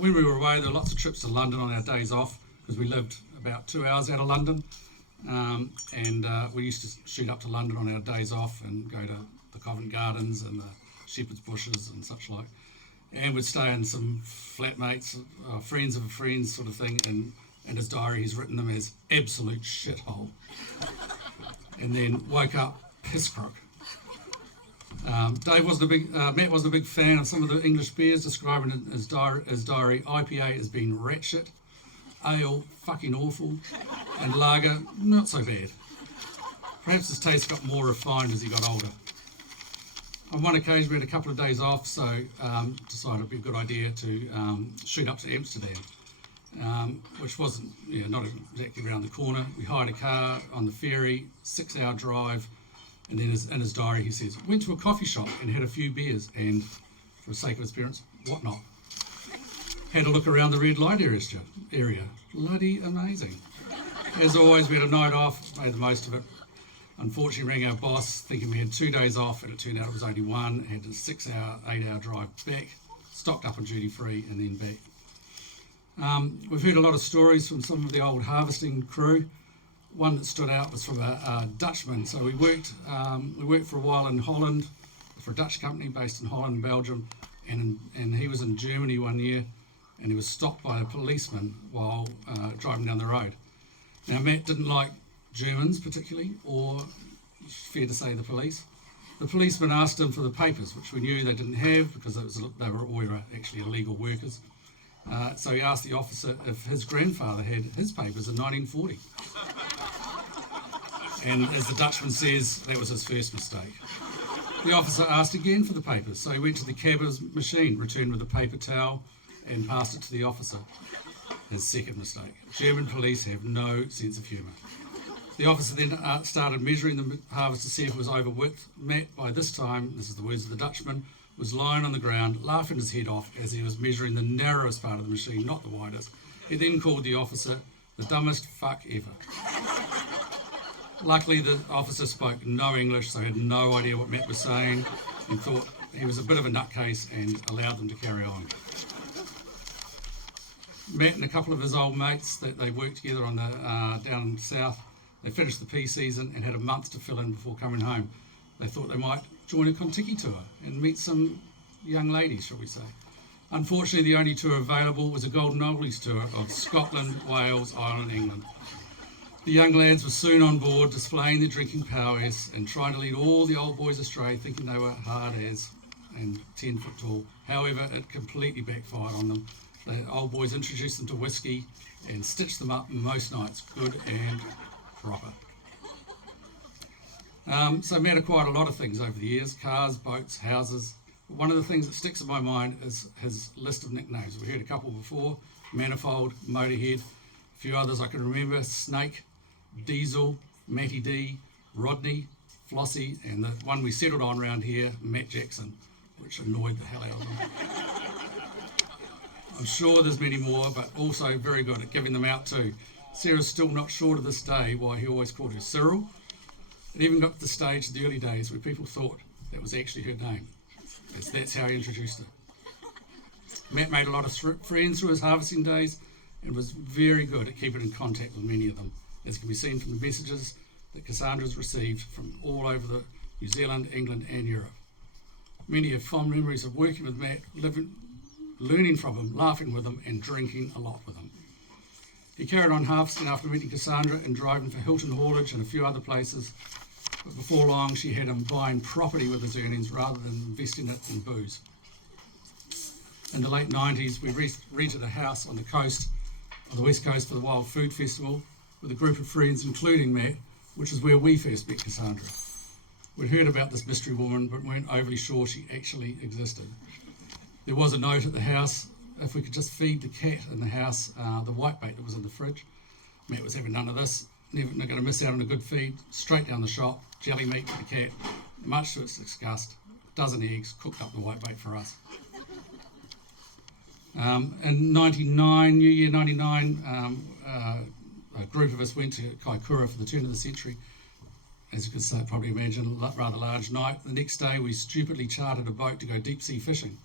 When we were away, there were lots of trips to London on our days off, because we lived about 2 hours out of London, and we used to shoot up to London on our days off and go to the Covent Gardens and the Shepherd's Bushes and such like, and we'd stay in some flatmates, friends of a friend sort of thing, and in his diary he's written them as absolute shithole, and then woke up piss crook. Matt wasn't a big fan of some of the English beers, describing his diary IPA as being rat shit, ale fucking awful, and lager not so bad. Perhaps his taste got more refined as he got older. On one occasion we had a couple of days off, so decided it'd be a good idea to shoot up to Amsterdam, which wasn't not exactly around the corner. We hired a car on the ferry, 6-hour drive, and then in his diary he says, went to a coffee shop and had a few beers, and for the sake of experience, whatnot. Had a look around the red light area. Bloody amazing. As always, we had a night off, made the most of it. Unfortunately, rang our boss thinking we had 2 days off, and it turned out it was only one. Had a 8-hour drive back, stocked up on duty free, and then back. We've heard a lot of stories from some of the old harvesting crew. One that stood out was from a Dutchman. So we worked for a while in Holland for a Dutch company based in Holland and Belgium, and he was in Germany one year, and he was stopped by a policeman while driving down the road. Now, Matt didn't like Germans particularly, or fair to say the police. The policeman asked him for the papers, which we knew they didn't have because they were actually illegal workers. So he asked the officer if his grandfather had his papers in 1940. And as the Dutchman says, that was his first mistake. The officer asked again for the papers, so he went to the cabber's machine, returned with a paper towel, and passed it to the officer. His second mistake. German police have no sense of humour. The officer then started measuring the harvest to see if it was over width. Matt, by this time, this is the words of the Dutchman, was lying on the ground, laughing his head off as he was measuring the narrowest part of the machine, not the widest. He then called the officer the dumbest fuck ever. Luckily, the officer spoke no English, so he had no idea what Matt was saying, and thought he was a bit of a nutcase and allowed them to carry on. Matt and a couple of his old mates, that they worked together on the down south, they finished the pea season and had a month to fill in before coming home. They thought they might join a Kontiki tour and meet some young ladies, shall we say. Unfortunately, the only tour available was a Golden Oldies tour of Scotland, Wales, Ireland, England. The young lads were soon on board, displaying their drinking prowess and trying to lead all the old boys astray, thinking they were hard as and 10 foot tall. However, it completely backfired on them. The old boys introduced them to whiskey and stitched them up most nights, good and proper. So Matt acquired a lot of things over the years, cars, boats, houses. But one of the things that sticks in my mind is his list of nicknames. We heard a couple before: Manifold, Motorhead, a few others I can remember: Snake, Diesel, Matty D, Rodney, Flossie, and the one we settled on around here, Matt Jackson, which annoyed the hell out of him. I'm sure there's many more, but also very good at giving them out too. Sarah's still not sure to this day why he always called her Cyril. It even got to the stage in the early days where people thought that was actually her name. That's how he introduced her. Matt made a lot of friends through his harvesting days and was very good at keeping in contact with many of them, as can be seen from the messages that Kassandra's received from all over New Zealand, England and Europe. Many have fond memories of working with Matt, learning from him, laughing with him and drinking a lot with him. He carried on harvesting after meeting Kassandra and driving for Hilton Haulage and a few other places, but before long she had him buying property with his earnings rather than investing it in booze. In the late 90s, we rented a house on the coast, on the west coast, for the Wild Food Festival with a group of friends, including Matt, which is where we first met Kassandra. We'd heard about this mystery woman, but weren't overly sure she actually existed. There was a note at the house: if we could just feed the cat in the house the whitebait that was in the fridge. Matt was having none of this, never going to miss out on a good feed. Straight down the shop, jelly meat for the cat, much to its disgust. A dozen eggs, cooked up the whitebait for us. In 99, New Year 99, a group of us went to Kaikoura for the turn of the century. As you can probably imagine, a rather large night. The next day we stupidly chartered a boat to go deep sea fishing.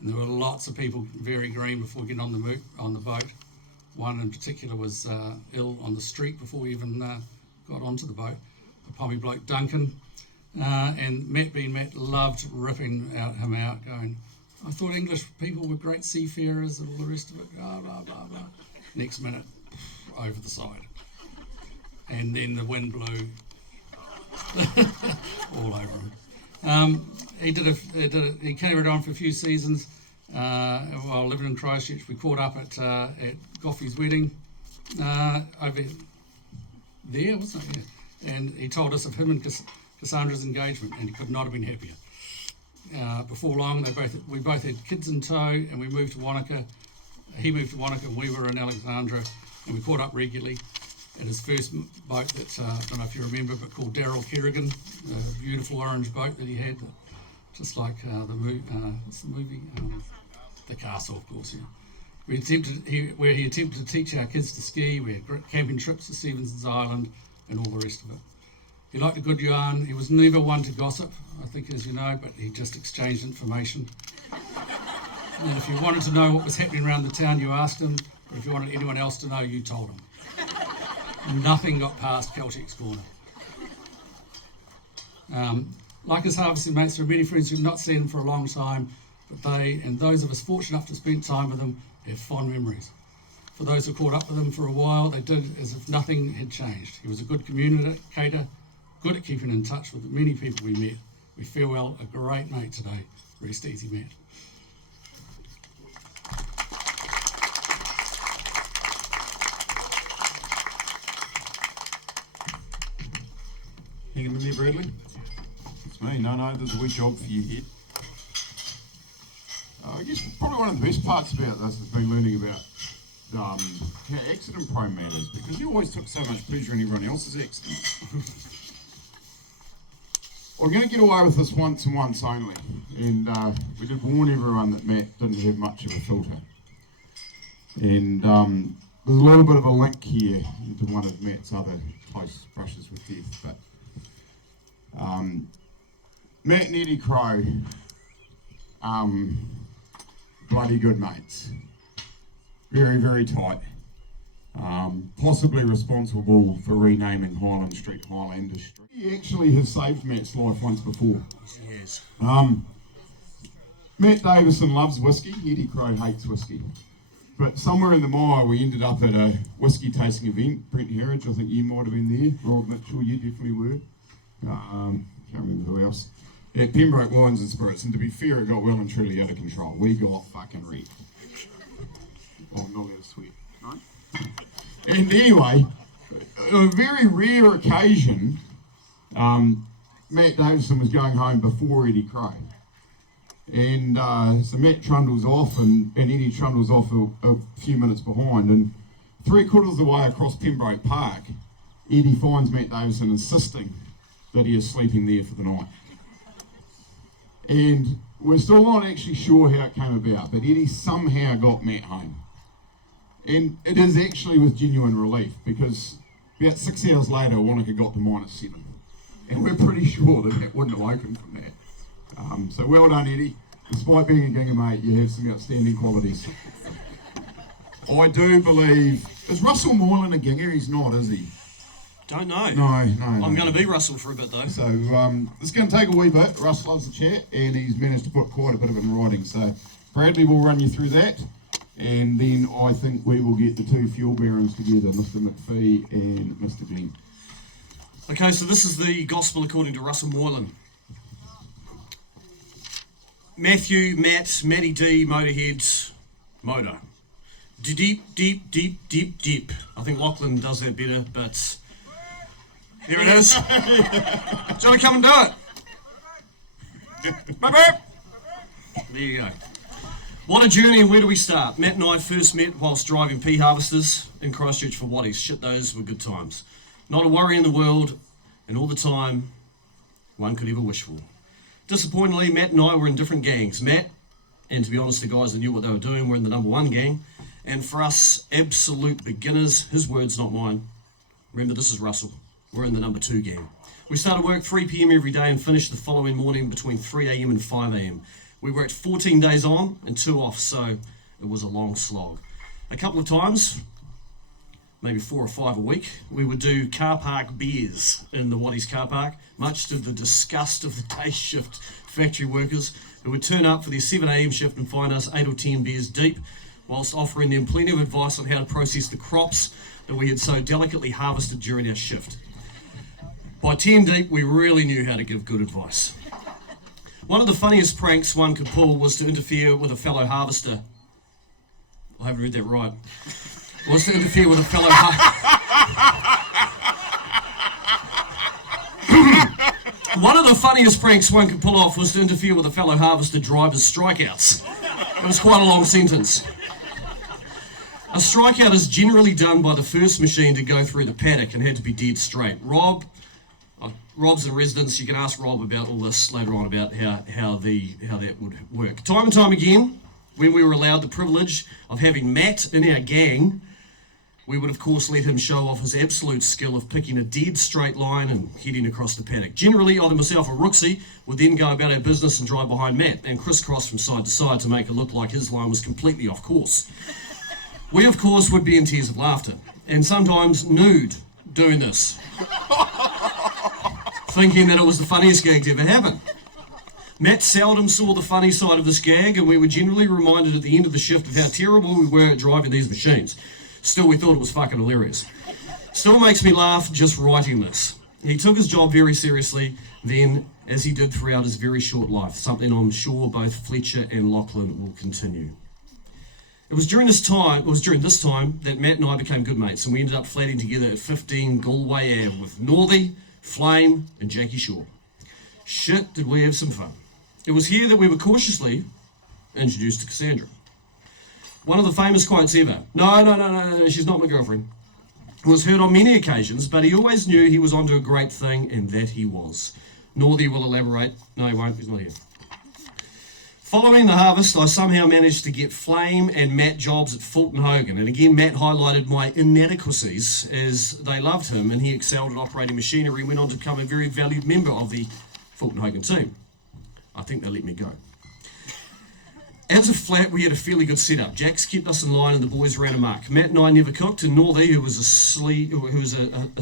And there were lots of people very green before getting on the boat. One in particular was ill on the street before we even got onto the boat. A pommy bloke, Duncan. And Matt, being Matt, loved ripping him out, going, "I thought English people were great seafarers," and all the rest of it, blah, blah, blah, blah. Next minute, over the side. And then the wind blew all over him. He carried on for a few seasons while living in Christchurch. We caught up at Goffey's wedding over there, wasn't it? Yeah. And he told us of him and Kassandra's engagement, and he could not have been happier. Before long, we both had kids in tow, and we moved to Wanaka. He moved to Wanaka, and we were in Alexandra, and we caught up regularly. At his first boat that, I don't know if you remember, but called Daryl Kerrigan, a beautiful orange boat that he had, just like what's the movie? The Castle, of course. Yeah. Where he attempted to teach our kids to ski. We had camping trips to Stevenson's Island and all the rest of it. He liked a good yarn. He was never one to gossip, I think, as you know, but he just exchanged information. And if you wanted to know what was happening around the town, you asked him, or if you wanted anyone else to know, you told him. Nothing got past Caltex Corner. Like his harvesting mates, there are many friends who have not seen him for a long time, but they, and those of us fortunate enough to spend time with him, have fond memories. For those who caught up with him for a while, they did as if nothing had changed. He was a good communicator, good at keeping in touch with many people we met. We farewell a great mate today. Rest easy, Matt. Hanging with me, Bradley? It's me. No, there's a wee job for you here. I guess probably one of the best parts about this has been learning about how accident-prone Matt is, because he always took so much pleasure in everyone else's accidents. We're going to get away with this once and once only, and we did warn everyone that Matt didn't have much of a filter. And there's a little bit of a link here into one of Matt's other close brushes with death, but Matt and Eddie Crow, bloody good mates. Very, very tight. Possibly responsible for renaming Highland Street Highlander Street. He actually has saved Matt's life once before. Yes. Matt Davison loves whiskey, Eddie Crow hates whiskey. But somewhere in the mire, we ended up at a whiskey tasting event. Brent Harridge, I think you might have been there. Rob Mitchell, you definitely were. Can't remember who else. At Pembroke Wines and Spirits, and to be fair, it got well and truly out of control. We got fucking wrecked. Oh, I'm not going to sweat. No? And anyway, a very rare occasion, Matt Davison was going home before Eddie Cray. And so Matt trundles off, and Eddie trundles off a few minutes behind. And 3/4 of the way across Pembroke Park, Eddie finds Matt Davison insisting that he is sleeping there for the night. And we're still not actually sure how it came about, but Eddie somehow got Matt home. And it is actually with genuine relief, because about 6 hours later, Whitaker got to -7. And we're pretty sure that Matt wouldn't have woken from that. So well done, Eddie. Despite being a ginger mate, you have some outstanding qualities. I do believe... Is Russell Moylan a ginger? He's not, is he? Don't know. No. I'm going to be Russell for a bit though. So it's going to take a wee bit. Russ loves the chat, and he's managed to put quite a bit of it in writing. So Bradley will run you through that, and then I think we will get the two fuel barons together, Mr. McPhee and Mr. Glenn. Okay, so this is the gospel according to Russell Moylan. Matthew, Matt, Matty D, Motorhead, Motor. Deep. I think Lachlan does that better, but here it is. Do you want to come and do it? There you go. What a journey, and where do we start? Matt and I first met whilst driving pea harvesters in Christchurch for Waddies. Shit, those were good times. Not a worry in the world, and all the time one could ever wish for. Disappointingly, Matt and I were in different gangs. Matt, and to be honest, the guys that knew what they were doing were in the number 1 gang. And for us, absolute beginners, his words, not mine. Remember, this is Russell. We're in the number 2 gang. We started work 3 p.m. every day and finished the following morning between 3 a.m. and 5 a.m. We worked 14 days on and 2 off, so it was a long slog. A couple of times, maybe 4 or 5 a week, we would do car park beers in the Waddies car park, much to the disgust of the day shift factory workers who would turn up for their 7 a.m. shift and find us 8 or 10 beers deep, whilst offering them plenty of advice on how to process the crops that we had so delicately harvested during our shift. By 10 deep, we really knew how to give good advice. One of the funniest pranks one could pull was to interfere with a fellow harvester. I haven't read that right. Was to interfere with a fellow One of the funniest pranks one could pull off was to interfere with a fellow harvester driver's strikeouts. It was quite a long sentence. A strikeout is generally done by the first machine to go through the paddock and had to be dead straight. Rob's in residence. You can ask Rob about all this later on, about how that would work. Time and time again, when we were allowed the privilege of having Matt in our gang, we would of course let him show off his absolute skill of picking a dead straight line and heading across the paddock. Generally, either myself or Rooksy would then go about our business and drive behind Matt and crisscross from side to side to make it look like his line was completely off course. We of course would be in tears of laughter, and sometimes nude doing this, thinking that it was the funniest gag to ever happen. Matt seldom saw the funny side of this gag, and we were generally reminded at the end of the shift of how terrible we were at driving these machines. Still, we thought it was fucking hilarious. Still makes me laugh just writing this. He took his job very seriously then, as he did throughout his very short life, something I'm sure both Fletcher and Lachlan will continue. It was during this time that Matt and I became good mates, and we ended up flatting together at 15 Galway Ave with Northie, Flame, and Jackie Shaw. Shit, did we have some fun. It was here that we were cautiously introduced to Kassandra. One of the famous quotes ever, no, she's not my girlfriend, was heard on many occasions, but he always knew he was onto a great thing, and that he was. Northie will elaborate. No, he won't, he's not here. Following the harvest, I somehow managed to get Flame and Matt jobs at Fulton Hogan, and again Matt highlighted my inadequacies as they loved him, and he excelled at operating machinery and went on to become a very valued member of the Fulton Hogan team. I think they let me go. As a flat, we had a fairly good setup. Jax kept us in line and the boys ran amok. Matt and I never cooked, and Northie, who was a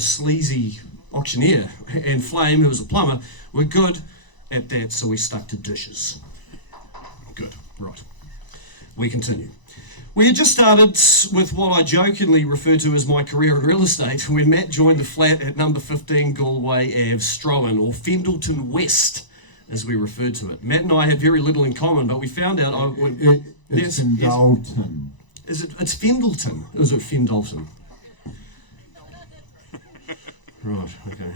sleazy auctioneer, and Flame, who was a plumber, were good at that, so we stuck to dishes. Good, right. We continue. We had just started with what I jokingly refer to as my career in real estate when Matt joined the flat at number 15 Galway Ave, Strowan, or Fendleton West, as we referred to it. Matt and I had very little in common, but we found out... It's in Dalton. Is it? It's Fendleton. Or is it Fendleton? Right, okay.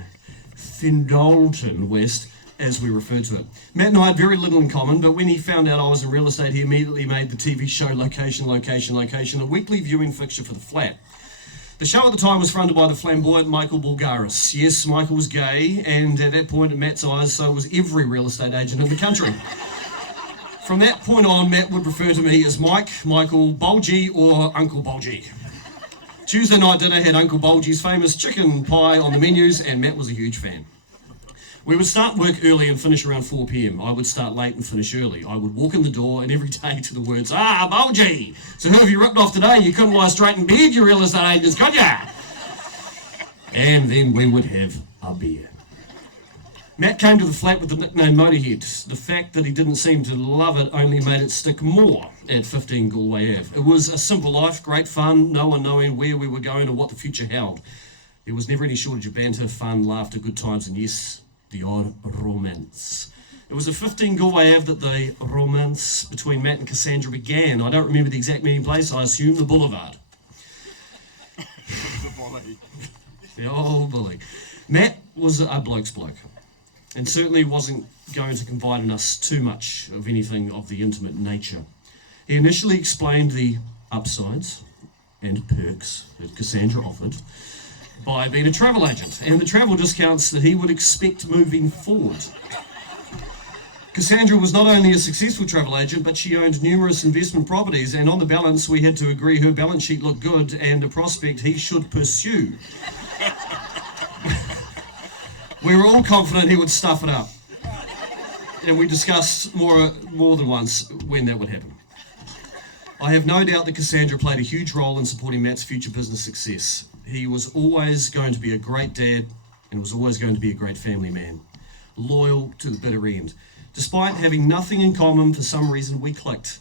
Fendleton West, as we refer to it. Matt and I had very little in common, but when he found out I was in real estate, he immediately made the TV show Location, a weekly viewing fixture for the flat. The show at the time was fronted by the flamboyant Michael Bulgaris. Yes, Michael was gay, and at that point, in Matt's eyes, so was every real estate agent in the country. From that point on, Matt would refer to me as Mike, Michael, Bulgy, or Uncle Bulgy. Tuesday night dinner had Uncle Bulgy's famous chicken pie on the menus, and Matt was a huge fan. We would start work early and finish around 4 p.m. I would start late and finish early. I would walk in the door and every day to the words, "Ah, Bulgy! So who have you ripped off today? You couldn't lie straight in bed, you real estate agents, could ya?" And then we would have a beer. Matt came to the flat with the nickname Motorhead. The fact that he didn't seem to love it only made it stick more at 15 Galway Ave. It was a simple life, great fun, no one knowing where we were going or what the future held. There was never any shortage of banter, fun, laughter, good times, and yes, the odd romance. It was at 15 Galway Ave that the romance between Matt and Kassandra began. I don't remember the exact meeting place, I assume the boulevard. The old bully. Matt was a bloke's bloke, and certainly wasn't going to confide in us too much of anything of the intimate nature. He initially explained the upsides and perks that Kassandra offered by being a travel agent and the travel discounts that he would expect moving forward. Kassandra was not only a successful travel agent, but she owned numerous investment properties, and on the balance we had to agree her balance sheet looked good and a prospect he should pursue. We were all confident he would stuff it up, and we discussed more than once when that would happen. I have no doubt that Kassandra played a huge role in supporting Matt's future business success. He was always going to be a great dad and was always going to be a great family man, loyal to the bitter end. Despite having nothing in common, for some reason we clicked.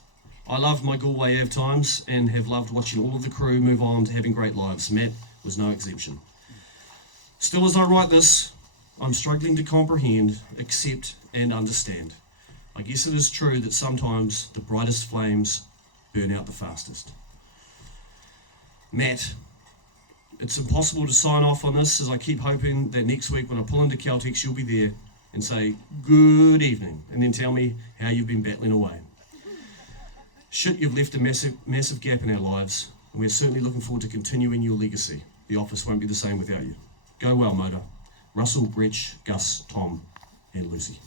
I loved my Galway Ave times and have loved watching all of the crew move on to having great lives. Matt was no exception. Still, as I write this, I'm struggling to comprehend, accept, and understand. I guess it is true that sometimes the brightest flames burn out the fastest. Matt, it's impossible to sign off on this, as I keep hoping that next week when I pull into Caltex you'll be there and say good evening and then tell me how you've been battling away. Shit, you've left a massive gap in our lives, and we're certainly looking forward to continuing your legacy. The office won't be the same without you. Go well, Motor. Russell, Bretch, Gus, Tom, and Lucy.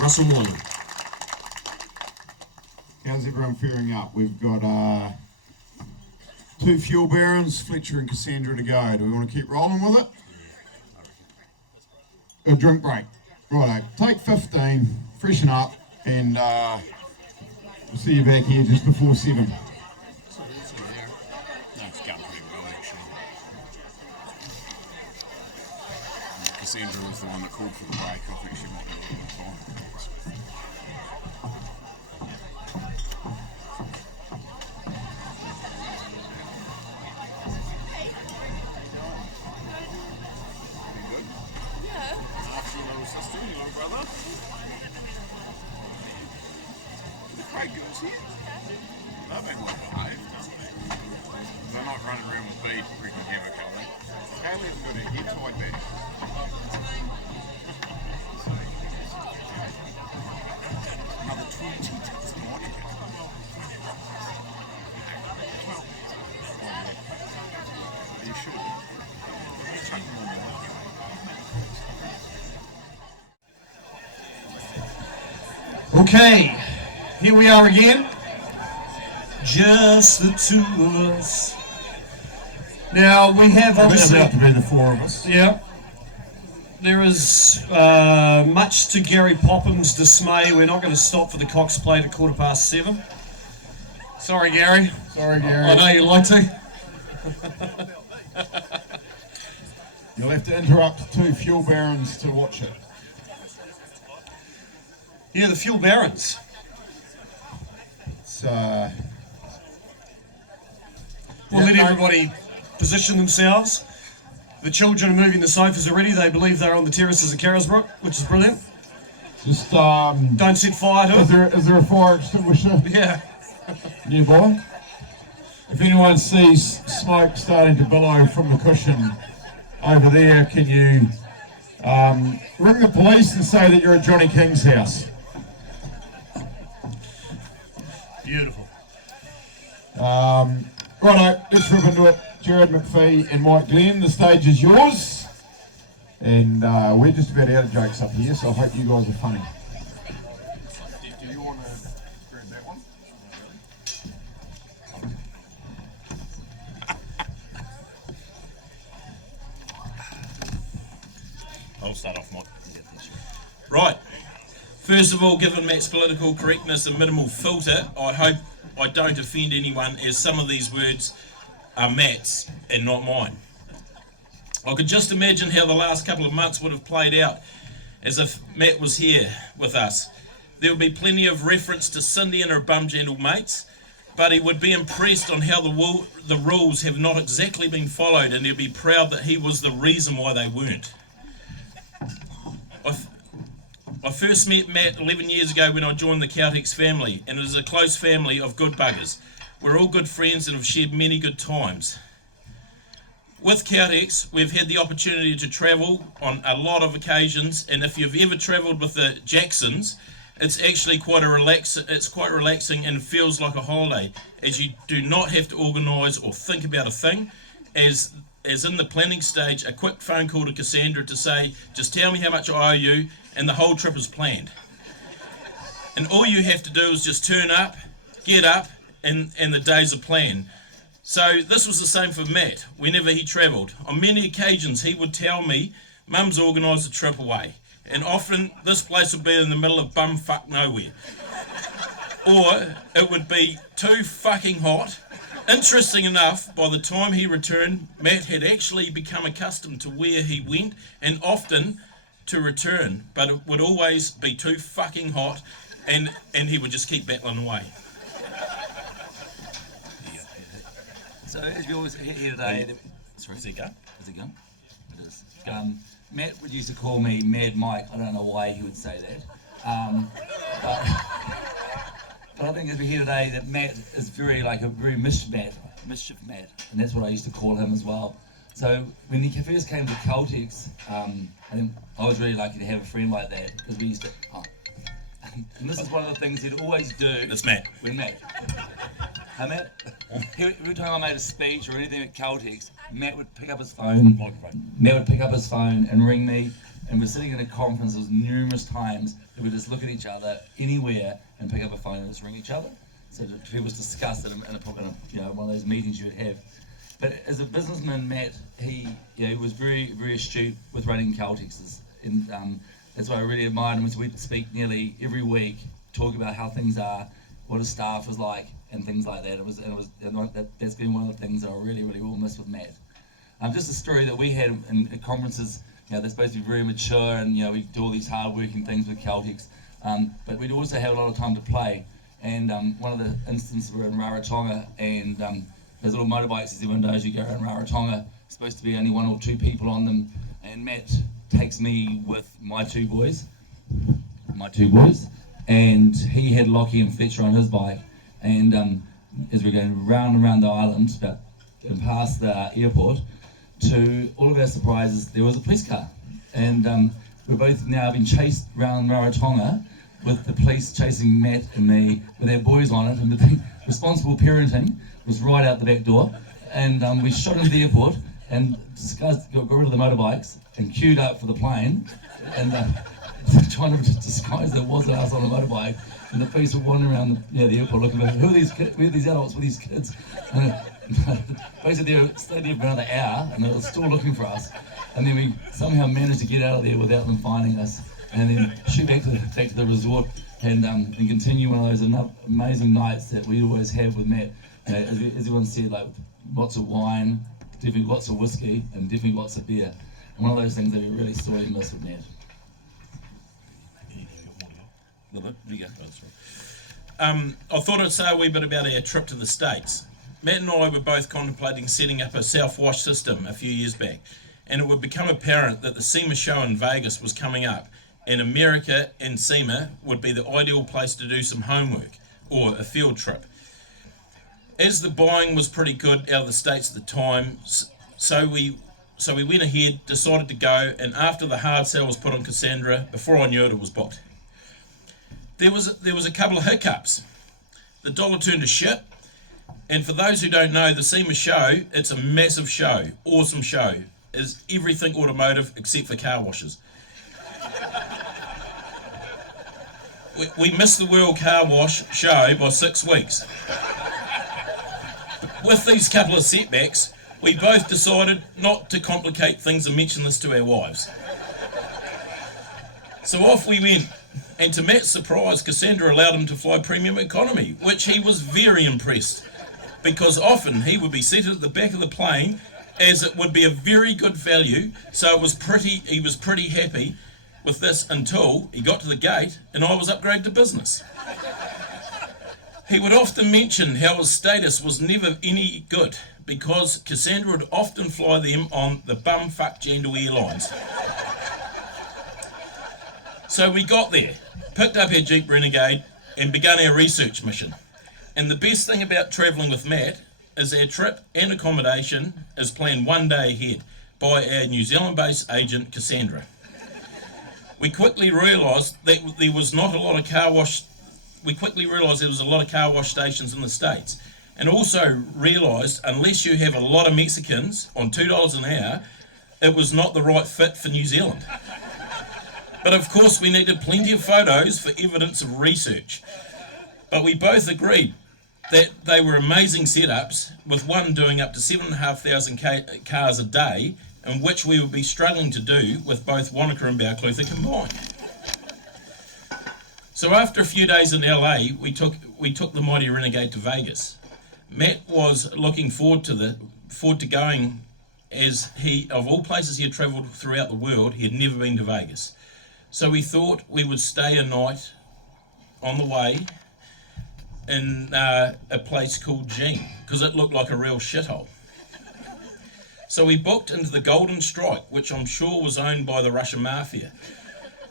Russell Moylan. How's everyone faring up? We've got two fuel barons, Fletcher and Kassandra, to go. Do we want to keep rolling with it? A drink break. Righto, take 15, freshen up, and we'll see you back here just before 7. Kassandra was the one that called for the break. I think she might be a little bit fine. After your little sister, your little brother. The Craig girls here. They've been well behaved, haven't they? They're not running around with bead wreaking havoc, are they? Caleb's got a head tied back. Another 20 tips of Moylan. You should have. Chuck them on the Okay, here we are again. Just the two of us. Now we have obviously about to be the 4 of us. Yeah. There is much to Gary Popham's dismay. We're not going to stop for the Cox Plate at 7:15. Sorry, Gary. Sorry, Gary. I know you like to. You'll have to interrupt 2 fuel barons to watch it. Yeah, the Fuel Barons. Let's. We'll let everybody position themselves. The children are moving the sofas already. They believe they're on the terraces of Carisbrook, which is brilliant. Just Don't set fire to it. Is there a fire extinguisher Yeah. nearby? If anyone sees smoke starting to billow from the cushion over there, can you ring the police and say that you're at Johnny King's house? Beautiful. Righto, let's rip into it. Jared, McPhee and Mike Glenn, the stage is yours. And we're just about out of jokes up here, so I hope you guys are funny. Do you want to grab that one? I'll start off, Mike. Right. First of all, given Matt's political correctness and minimal filter, I hope I don't offend anyone, as some of these words are Matt's and not mine. I could just imagine how the last couple of months would have played out as if Matt was here with us. There would be plenty of reference to Cindy and her bumjandle mates, but he would be impressed on how the rules have not exactly been followed, and he'd be proud that he was the reason why they weren't. I first met Matt 11 years ago when I joined the Caltex family, and it is a close family of good buggers. We're all good friends and have shared many good times. With Caltex, we've had the opportunity to travel on a lot of occasions, and if you've ever travelled with the Jacksons, it's actually quite relaxing and feels like a holiday, as you do not have to organise or think about a thing, as in the planning stage, a quick phone call to Kassandra to say, just tell me how much I owe you, and the whole trip is planned. And all you have to do is just turn up, get up, and the days are planned. So this was the same for Matt whenever he travelled. On many occasions he would tell me, Mum's organised a trip away, and often this place would be in the middle of bumfuck nowhere. Or it would be too fucking hot. Interesting enough, by the time he returned, Matt had actually become accustomed to where he went and often to return, but it would always be too fucking hot, and he would just keep battling away. So as we always here today, sorry, is it gone? Is it gone? It is. Matt would used to call me Mad Mike. I don't know why he would say that, but I think as we're here today, that Matt is very mischief Matt, and that's what I used to call him as well. So when he first came to Caltex, I think I was really lucky to have a friend like that, because we used to. And this is one of the things he'd always do. It's Matt. With Matt. Hey Matt, every time I made a speech or anything at Caltex, Matt would pick up his phone. Matt would pick up his phone and ring me, and we're sitting in a conference. There was numerous times that we'd just look at each other anywhere and pick up a phone and just ring each other. So it was discussed in one of those meetings you would have. But as a businessman, Matt, he was very, very astute with running Caltexes, and that's why I really admired him. So we'd speak nearly every week, talk about how things are, what his staff was like, and things like that. That's been one of the things that I really, really will miss with Matt. Just a story that we had in conferences. They're supposed to be very mature, and we do all these hard-working things with Caltex, but we'd also have a lot of time to play. And one of the instances we were in Rarotonga, and those little motorbikes, as everyone knows, you go around Rarotonga, supposed to be only 1 or 2 people on them, and Matt takes me with my two boys, and he had Lockie and Fletcher on his bike, and as we're going round and round the island, about and past the airport, to all of our surprises, there was a police car, and we've both now been chased round Rarotonga with the police chasing Matt and me with our boys on it, and the responsible parenting was right out the back door, and we shot into the airport, and guys got rid of the motorbikes and queued up for the plane, and trying to disguise that it wasn't us on a motorbike, and the police were wandering around the airport looking for who are these kids, where are these adults, where are these kids, and basically they stayed there for another hour, and they were still looking for us, and then we somehow managed to get out of there without them finding us, and then shoot back to the resort, and continue one of those amazing nights that we always have with Matt. As everyone said, like lots of wine, definitely lots of whiskey, and definitely lots of beer. And one of those things that we really sorely miss with Matt. I thought I'd say a wee bit about our trip to the States. Matt and I were both contemplating setting up a self-wash system a few years back, and it would become apparent that the SEMA show in Vegas was coming up, and America and SEMA would be the ideal place to do some homework, or a field trip. As the buying was pretty good out of the States at the time, so we went ahead, decided to go, and after the hard sell was put on Kassandra, before I knew it, it was booked. There was a couple of hiccups. The dollar turned to shit, and for those who don't know, the SEMA show, it's a massive show, awesome show. Is everything automotive except for car washes. We missed the World Car Wash show by 6 weeks. With these couple of setbacks, we both decided not to complicate things and mention this to our wives. So off we went, and to Matt's surprise, Kassandra allowed him to fly premium economy, which he was very impressed, because often he would be seated at the back of the plane, as it would be a very good value, so he was pretty happy with this until he got to the gate and I was upgraded to business. He would often mention how his status was never any good because Kassandra would often fly them on the bumfuck Jandal Airlines. So we got there, picked up our Jeep Renegade and began our research mission. And the best thing about travelling with Matt is our trip and accommodation is planned 1 day ahead by our New Zealand-based agent Kassandra. We quickly realised that there was not a lot of car wash. We quickly realised there was a lot of car wash stations in the States, and also realised unless you have a lot of Mexicans on $2 an hour, it was not the right fit for New Zealand. But of course, we needed plenty of photos for evidence of research. But we both agreed that they were amazing setups, with one doing up to 7,500 cars a day, in which we would be struggling to do with both Wanaka and Balclutha combined. So after a few days in LA, we took the mighty Renegade to Vegas. Matt was looking forward to going, as he, of all places he had travelled throughout the world, he had never been to Vegas. So we thought we would stay a night on the way in a place called Jean, because it looked like a real shithole. So we booked into the Golden Strike, which I'm sure was owned by the Russian mafia.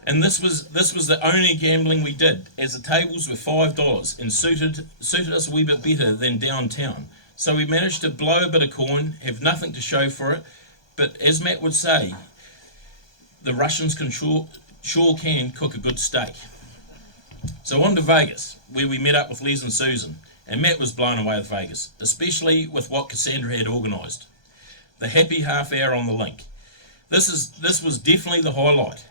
And this was the only gambling we did, as the tables were $5 and suited us a wee bit better than downtown. So we managed to blow a bit of coin, have nothing to show for it, but as Matt would say, the Russians sure can cook a good steak. So on to Vegas, where we met up with Les and Susan, and Matt was blown away with Vegas, especially with what Kassandra had organised. The happy half hour on the link. This was definitely the highlight.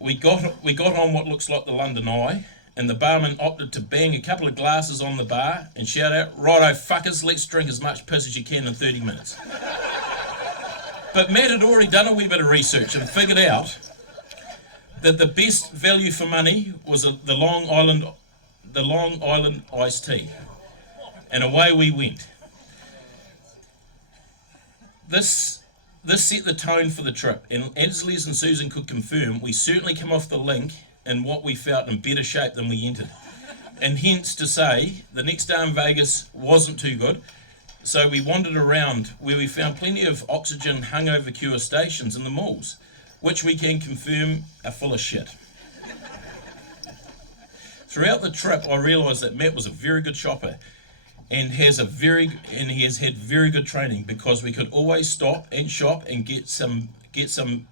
We got on what looks like the London Eye, and the barman opted to bang a couple of glasses on the bar and shout out, "Righto fuckers, let's drink as much piss as you can in 30 minutes. But Matt had already done a wee bit of research and figured out that the best value for money was the Long Island iced tea. And away we went. This set the tone for the trip, and as Les and Susan could confirm, we certainly came off the link in what we felt in better shape than we entered. And hence to say, the next day in Vegas wasn't too good, so we wandered around where we found plenty of oxygen hungover cure stations in the malls, which we can confirm are full of shit. Throughout the trip, I realised that Matt was a very good shopper, and he has had very good training, because we could always stop and shop and get some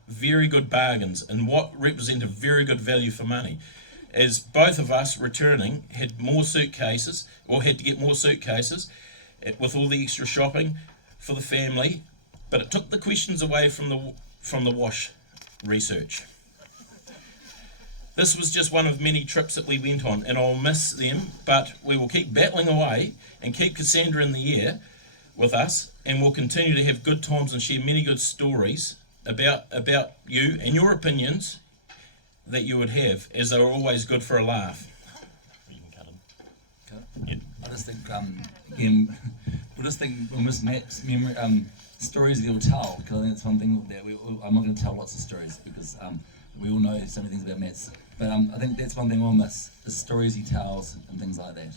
very good bargains and what represented very good value for money. As both of us returning had more suitcases, or had to get more suitcases with all the extra shopping for the family, but it took the questions away from the wash research. This was just one of many trips that we went on, and I'll miss them, but we will keep battling away and keep Kassandra in the air with us, and we'll continue to have good times and share many good stories about you and your opinions that you would have, as they were always good for a laugh. I just think we'll miss Matt's memory, stories that he'll tell, because I think it's one thing that I'm not going to tell lots of stories, because we all know so many things about Matt's. But I think that's one thing we'll miss, the stories he tells and things like that.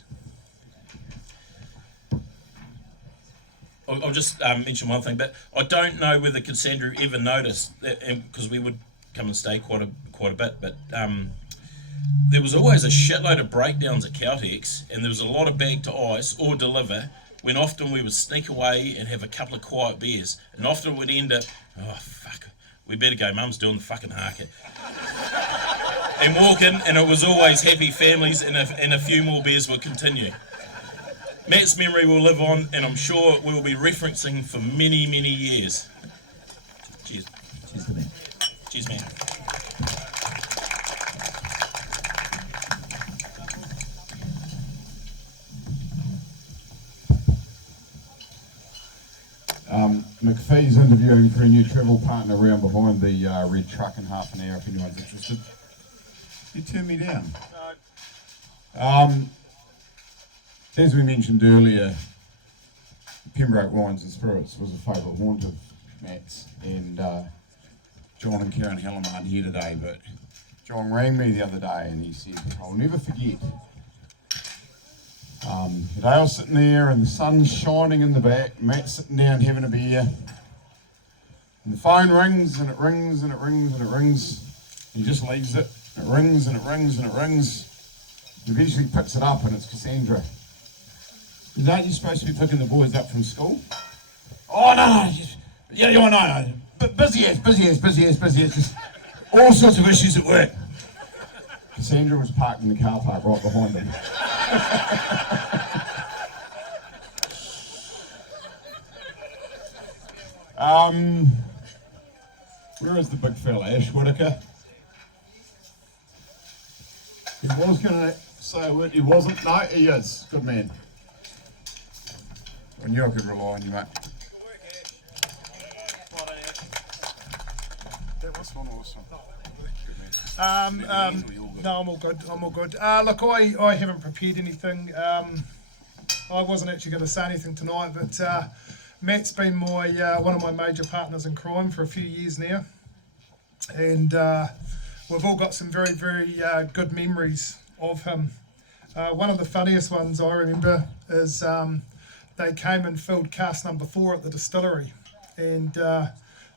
I'll just mention one thing, but I don't know whether Kassandra ever noticed that, because we would come and stay quite a bit, but there was always a shitload of breakdowns at Caltex, and there was a lot of bag to ice or deliver, when often we would sneak away and have a couple of quiet beers, and often we'd end up, oh fuck, we better go, mum's doing the fucking haka. And walk in, and it was always happy families, and a few more beers would continue. Matt's memory will live on, and I'm sure we'll be referencing for many, many years. Cheers. Cheers to Matt. Cheers, man. McPhee's interviewing for a new travel partner around behind the red truck in half an hour if anyone's interested. You turn me down. As we mentioned earlier, Pembroke Wines and Spirits was a favourite haunt of Matt's, and John and Karen Helen aren't here today, but John rang me the other day and he said, I'll never forget. They were sitting there and the sun's shining in the back, Matt's sitting down having a beer, and the phone rings and it rings and it rings and it rings. He just leaves it. It rings and it rings and it rings. He eventually picks it up and it's Kassandra. Aren't you supposed to be picking the boys up from school? Oh, no. Yeah, no. Busy as. Just all sorts of issues at work. Kassandra was parked in the car park right behind him. Where is the big fella, Ash Whitaker? He was going to say a word. He wasn't. No, he is. Good man. I knew I could rely on you, mate. No, I'm all good. Look, I haven't prepared anything. I wasn't actually going to say anything tonight, but Matt's been one of my major partners in crime for a few years now, and we've all got some very, very good memories of him. One of the funniest ones I remember is they came and filled cask number 4 at the distillery, and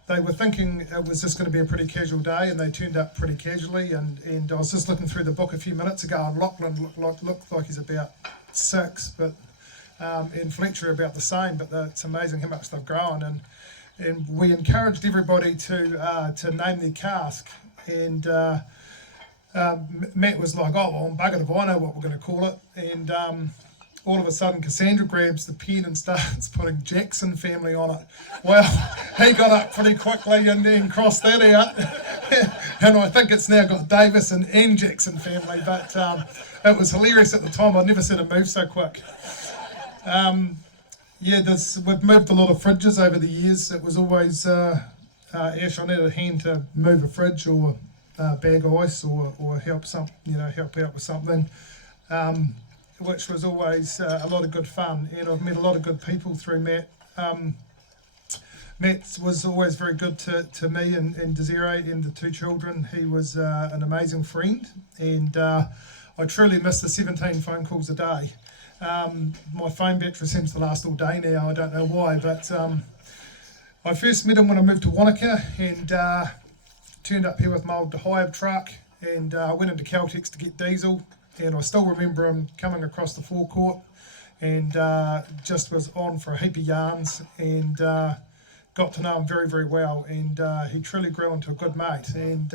they were thinking it was just going to be a pretty casual day, and they turned up pretty casually. And I was just looking through the book a few minutes ago, and Lachlan looked like he's about 6, but and Fletcher about the same. But it's amazing how much they've grown. And we encouraged everybody to name their cask, and Matt was like, "Oh well, I'm buggered if I know what we're going to call it." And all of a sudden, Kassandra grabs the pen and starts putting Jackson family on it. Well, he got up pretty quickly and then crossed that out. And I think it's now got Davison and Jackson family, but it was hilarious at the time. I'd never seen it move so quick. We've moved a lot of fridges over the years. It was always, Ash, I need a hand to move a fridge or bag of ice or help out with something. Which was always a lot of good fun, and I've met a lot of good people through Matt. Matt was always very good to me and Desiree and the 2 children. He was an amazing friend, and I truly miss the 17 phone calls a day. My phone battery seems to last all day now, I don't know why, but I first met him when I moved to Whitaker, and turned up here with my old hired truck, and went into Caltex to get diesel. And I still remember him coming across the forecourt, and just was on for a heap of yarns, and got to know him very, very well, and he truly grew into a good mate, and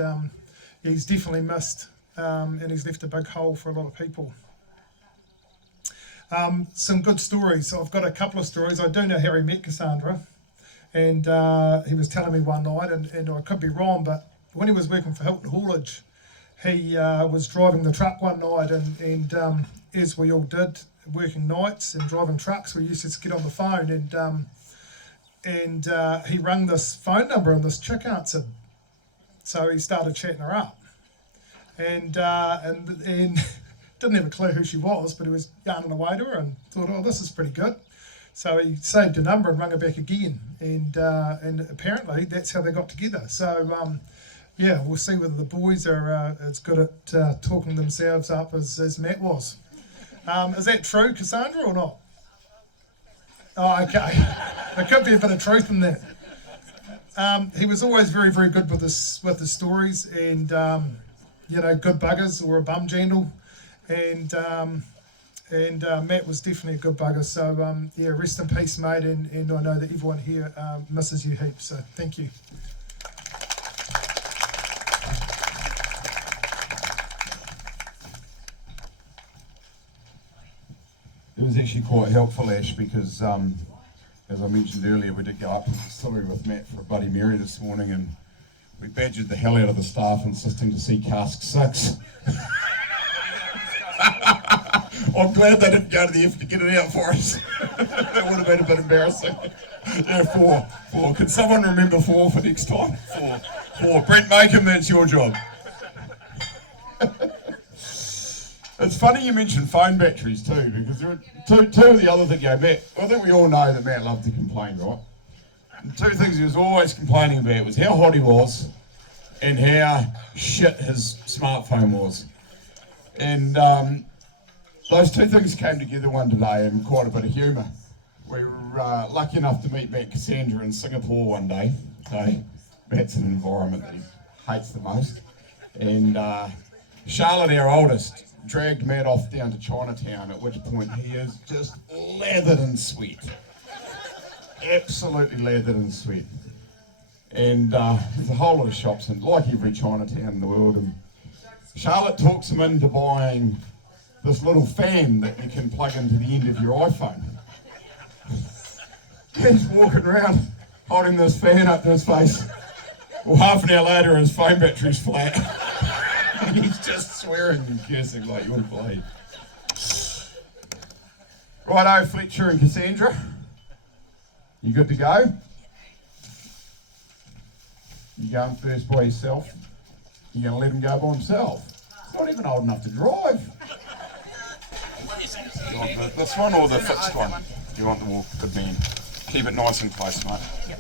he's definitely missed, and he's left a big hole for a lot of people. Some good stories. I've got a couple of stories. I do know how he met Kassandra, and he was telling me one night, and I could be wrong, but when he was working for Hilton Haulage, he was driving the truck one night, and as we all did, working nights and driving trucks, we used to get on the phone, and he rang this phone number, and this chick answered. So he started chatting her up, and didn't have a clue who she was, but he was yarning away to her and thought, oh, this is pretty good. So he saved her number and rang her back again, and apparently that's how they got together. So yeah, we'll see whether the boys are as good at talking themselves up as Matt was. Is that true, Kassandra, or not? Oh, okay. There could be a bit of truth in that. He was always very, very good with the stories, and good buggers or a bum jandle, and Matt was definitely a good bugger. So rest in peace, mate, and I know that everyone here misses you heaps. So thank you. It was actually quite helpful, Ash, because as I mentioned earlier, we did go up to the distillery with Matt for a Bloody Mary this morning, and we badgered the hell out of the staff, insisting to see cask 6. I'm glad they didn't go to the effort to get it out for us. That would have been a bit embarrassing. Yeah, 4. Can someone remember 4 for next time? 4. Brent Macon, that's your job. It's funny you mentioned phone batteries too, because there are two of the other things. Matt, I think we all know that Matt loved to complain, right? And 2 things he was always complaining about was how hot he was and how shit his smartphone was. And those 2 things came together one day in quite a bit of humour. We were lucky enough to meet Matt Kassandra in Singapore one day. So Matt's an environment that he hates the most. And Charlotte, our oldest, dragged Matt off down to Chinatown, at which point he is just lathered in sweat. Absolutely lathered in sweat. And there's a whole lot of shops, and like every Chinatown in the world, and Charlotte talks him into buying this little fan that you can plug into the end of your iPhone. He's walking around holding this fan up to his face. Well, half an hour later his phone battery's flat. He's just swearing and cursing like you wouldn't believe. Righto, Fletcher and Kassandra. You good to go? You going first by yourself? You going to let him go by himself? He's not even old enough to drive. Do you want this one or the fixed one? Do you want the walk? Good man. Keep it nice and close, mate. Yep.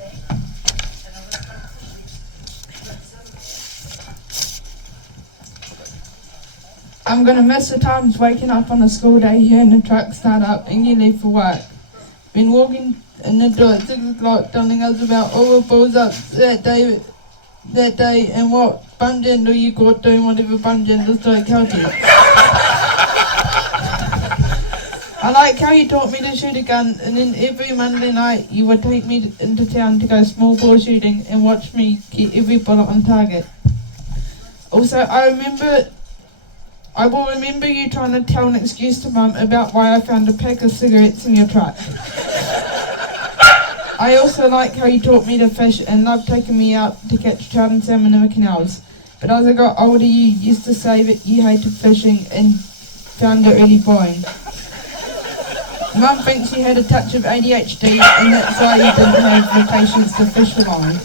I'm going to miss the times waking up on a school day, hearing the truck start up and you leave for work. Been walking in the door at 6 o'clock telling us about all the balls up that day and what bum jandle you caught doing whatever bum jandles do at Caltex. I like how you taught me to shoot a gun, and then every Monday night you would take me into town to go small bore shooting and watch me get every bullet on target. Also, I will remember you trying to tell an excuse to Mum about why I found a pack of cigarettes in your truck. I also like how you taught me to fish and loved taking me out to catch trout and salmon in the canals. But as I got older, you used to say that you hated fishing and found it really boring. Mum thinks you had a touch of ADHD and that's why you didn't have the patience to fish for long.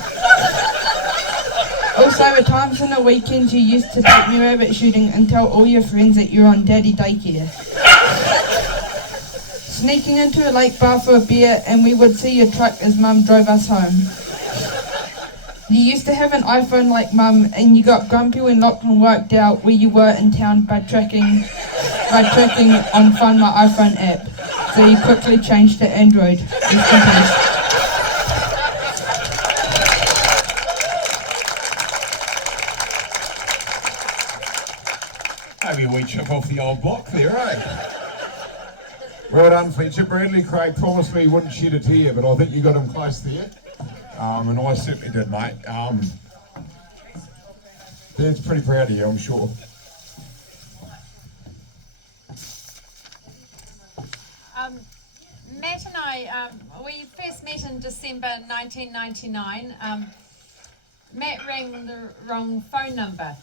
Also, at times on the weekends you used to take me rabbit shooting and tell all your friends that you're on daddy daycare. Sneaking into a lake bar for a beer and we would see your truck as Mum drove us home. You used to have an iPhone like Mum and you got grumpy when Lachlan worked out where you were in town by tracking on Find My iPhone app. So you quickly changed to Android. Maybe we chip off the old block there, eh? Well done, Fletcher. Bradley Craig promised me he wouldn't shed a tear, but I think you got him close there. And I certainly did, mate. Dad's pretty proud of you, I'm sure. Matt and I, we first met in December 1999. Matt rang the wrong phone number.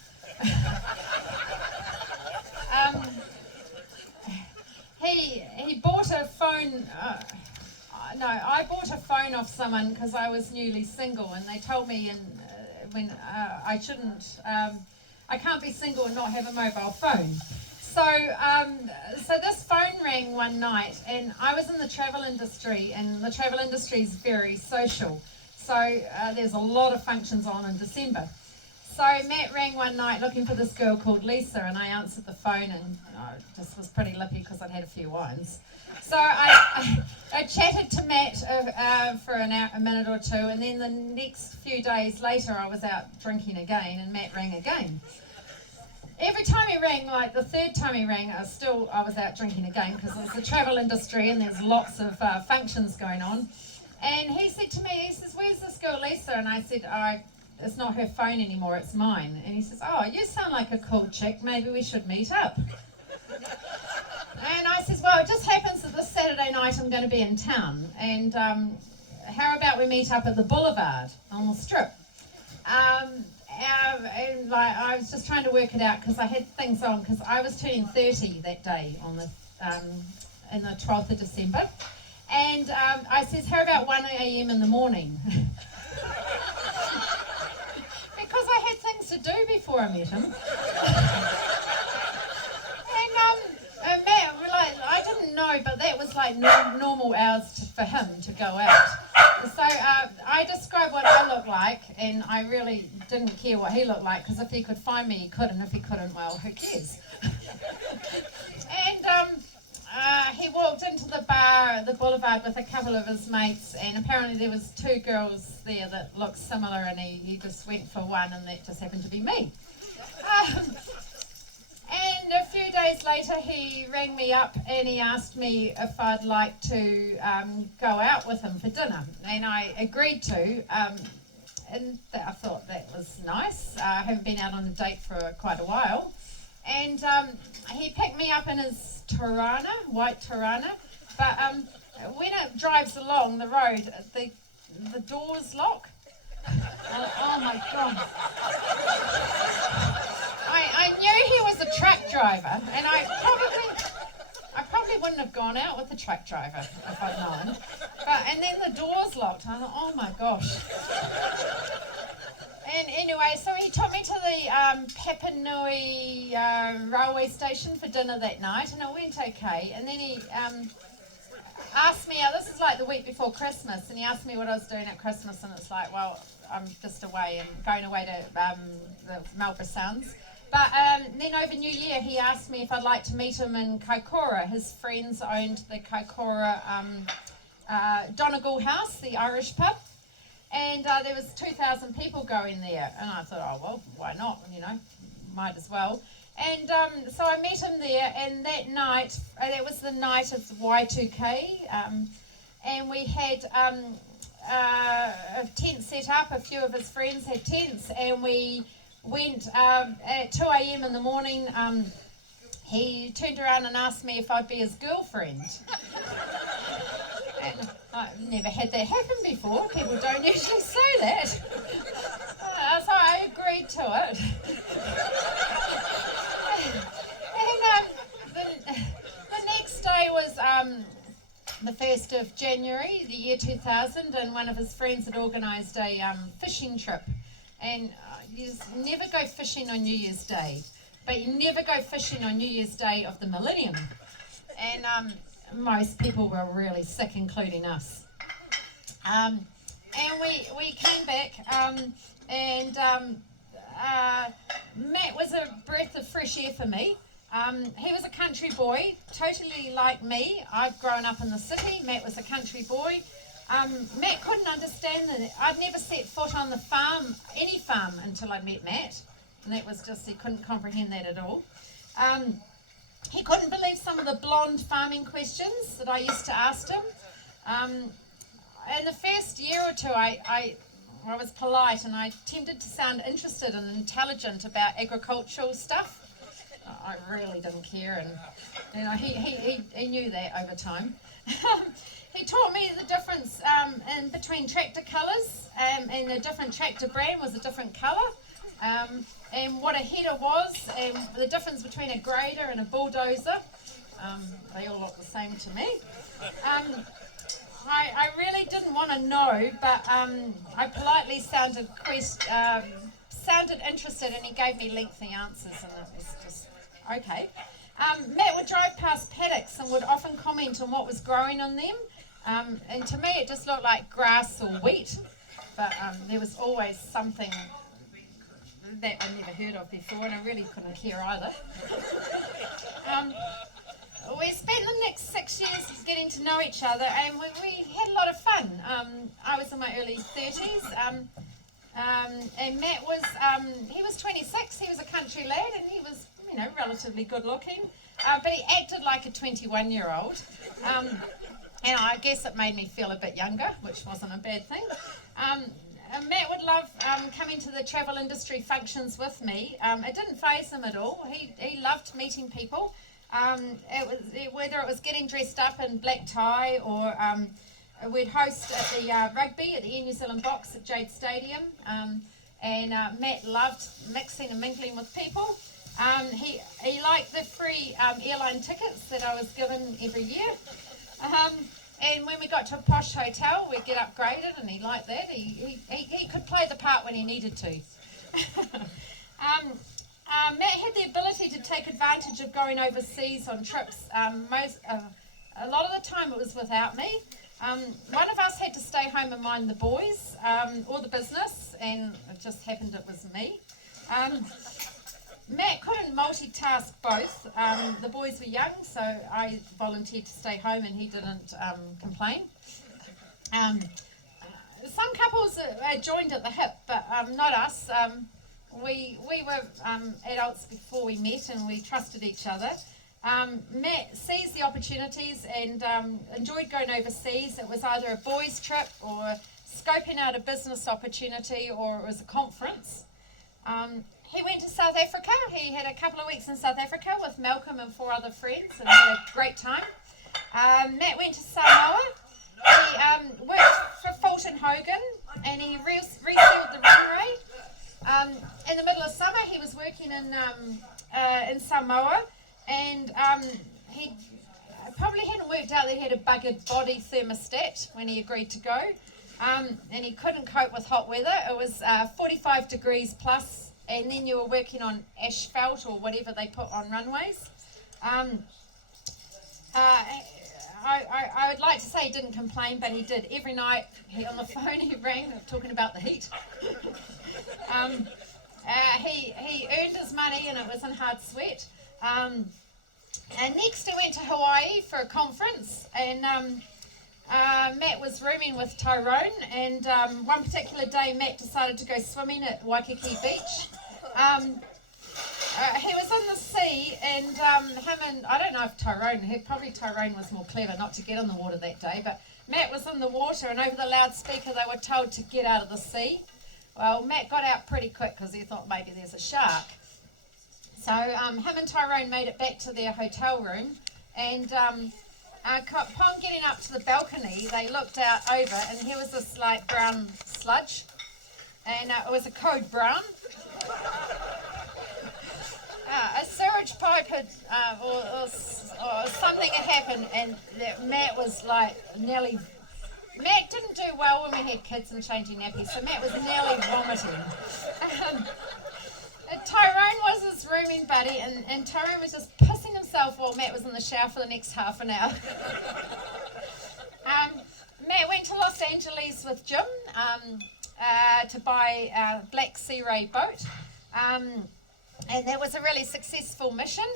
He bought a phone. I bought a phone off someone because I was newly single, and they told me when I shouldn't. I can't be single and not have a mobile phone. So this phone rang one night, and I was in the travel industry, and the travel industry is very social. So there's a lot of functions on in December. So So Matt rang one night looking for this girl called Lisa, and I answered the phone, and I just was pretty lippy because I'd had a few wines. So I chatted to Matt for a minute or two, and then the next few days later I was out drinking again, and Matt rang again. Every time he rang, like the third time he rang, I was out drinking again because it was the travel industry and there's lots of functions going on. And he said to me, he says, "Where's this girl Lisa?" And I said, "It's not her phone anymore, it's mine." And he says, "Oh, you sound like a cool chick, maybe we should meet up." And I says, "Well, it just happens that this Saturday night I'm going to be in town, and how about we meet up at the Boulevard on the Strip?" And like, I was just trying to work it out because I had things on, because I was turning 30 that day on the in the 12th of December. And I says, "How about 1 a.m. in the morning?" Because I had things to do before I met him. And Matt, I didn't know, but that was like normal hours for him to go out. So I described what I looked like, and I really didn't care what he looked like, because if he could find me, he could, and if he couldn't, well, who cares? And he walked into the bar at the Boulevard with a couple of his mates, and apparently there was 2 girls there that looked similar, and he just went for one, and that just happened to be me. And a few days later he rang me up and he asked me if I'd like to go out with him for dinner, and I agreed to, and I thought that was nice. I haven't been out on a date for quite a while. And he picked me up in his Tirana, white Tirana, but when it drives along the road, the doors lock. Oh my God. I knew he was a truck driver, and I probably wouldn't have gone out with the truck driver if I'd known. And then the doors locked. I thought, oh my gosh. And anyway, so he took me to the Papanui railway station for dinner that night, and it went okay. And then he asked me, this is like the week before Christmas, and he asked me what I was doing at Christmas, and it's like, well, I'm just away and going away to the Marlborough Sounds. But then over New Year, he asked me if I'd like to meet him in Kaikoura. His friends owned the Kaikoura Donegal House, the Irish pub. And there was 2,000 people going there. And I thought, oh, well, why not? You know, might as well. And so I met him there, and that night, that was the night of Y2K, and we had a tent set up. A few of his friends had tents, and we went at 2 a.m. in the morning. He turned around and asked me if I'd be his girlfriend. And I've never had that happen before. People don't usually say that. So I agreed to it. And the next day was the 1st of January, the year 2000, and one of his friends had organised a fishing trip. And you just never go fishing on New Year's Day, but you never go fishing on New Year's Day of the millennium. And most people were really sick, including us. And we came back, and Matt was a breath of fresh air for me. He was a country boy, totally like me. I'd grown up in the city. Matt was a country boy. Matt couldn't understand that I'd never set foot on the farm, any farm, until I met Matt. And that was just, he couldn't comprehend that at all. He couldn't believe some of the blonde farming questions that I used to ask him. In the first year or two, I was polite, and I tended to sound interested and intelligent about agricultural stuff. I really didn't care, and you know, he knew that over time. He taught me the difference in between tractor colours, and a different tractor brand was a different colour, and what a header was, and the difference between a grader and a bulldozer. They all look the same to me. I really didn't want to know, but I politely sounded interested, and he gave me lengthy answers, and it was just okay. Matt would drive past paddocks and would often comment on what was growing on them, and to me it just looked like grass or wheat, but there was always something that I never heard of before, and I really couldn't care either. We spent the next 6 years getting to know each other, and we had a lot of fun. I was in my early 30s, and Matt was, he was 26, he was a country lad, and he was, relatively good looking, but he acted like a 21-year-old. And I guess it made me feel a bit younger, which wasn't a bad thing. Matt would love coming to the travel industry functions with me. It didn't faze him at all. He loved meeting people. Whether it was getting dressed up in black tie or we'd host at the rugby at the Air New Zealand box at Jade Stadium. And Matt loved mixing and mingling with people. He liked the free airline tickets that I was given every year. And when we got to a posh hotel, we'd get upgraded, and he liked that. He could play the part when he needed to. Matt had the ability to take advantage of going overseas on trips. A lot of the time it was without me. One of us had to stay home and mind the boys or the business, and it just happened it was me. Matt couldn't multitask both. The boys were young, so I volunteered to stay home, and he didn't complain. Some couples joined at the hip, but not us. We were adults before we met, and we trusted each other. Matt seized the opportunities and enjoyed going overseas. It was either a boys' trip or scoping out a business opportunity, or it was a conference. He went to South Africa. He had a couple of weeks in South Africa with Malcolm and 4 other friends, and had a great time. Matt went to Samoa. He worked for Fulton Hogan, and he resealed the runway. In the middle of summer, he was working in Samoa, and he probably hadn't worked out that he had a buggered body thermostat when he agreed to go, and he couldn't cope with hot weather. It was 45 degrees plus. And then you were working on asphalt or whatever they put on runways. I would like to say he didn't complain, but he did. Every night on the phone he rang talking about the heat. He earned his money, and it was in hard sweat. And next he went to Hawaii for a conference, and Matt was rooming with Tyrone, and one particular day Matt decided to go swimming at Waikiki Beach. He was in the sea, and him and, I don't know if Tyrone was more clever not to get in the water that day, but Matt was in the water, and over the loudspeaker they were told to get out of the sea. Well, Matt got out pretty quick because he thought maybe there's a shark. So him and Tyrone made it back to their hotel room, and upon getting up to the balcony, they looked out over, and here was this like brown sludge, and it was a code brown. A sewage pipe had, or something had happened, and Matt was like nearly. Matt didn't do well when we had kids and changing nappies, so Matt was nearly vomiting. Tyrone was his rooming buddy, and Tyrone was just pissing himself while Matt was in the shower for the next half an hour. Matt went to Los Angeles with Jim to buy a Black Sea Ray boat, and that was a really successful mission.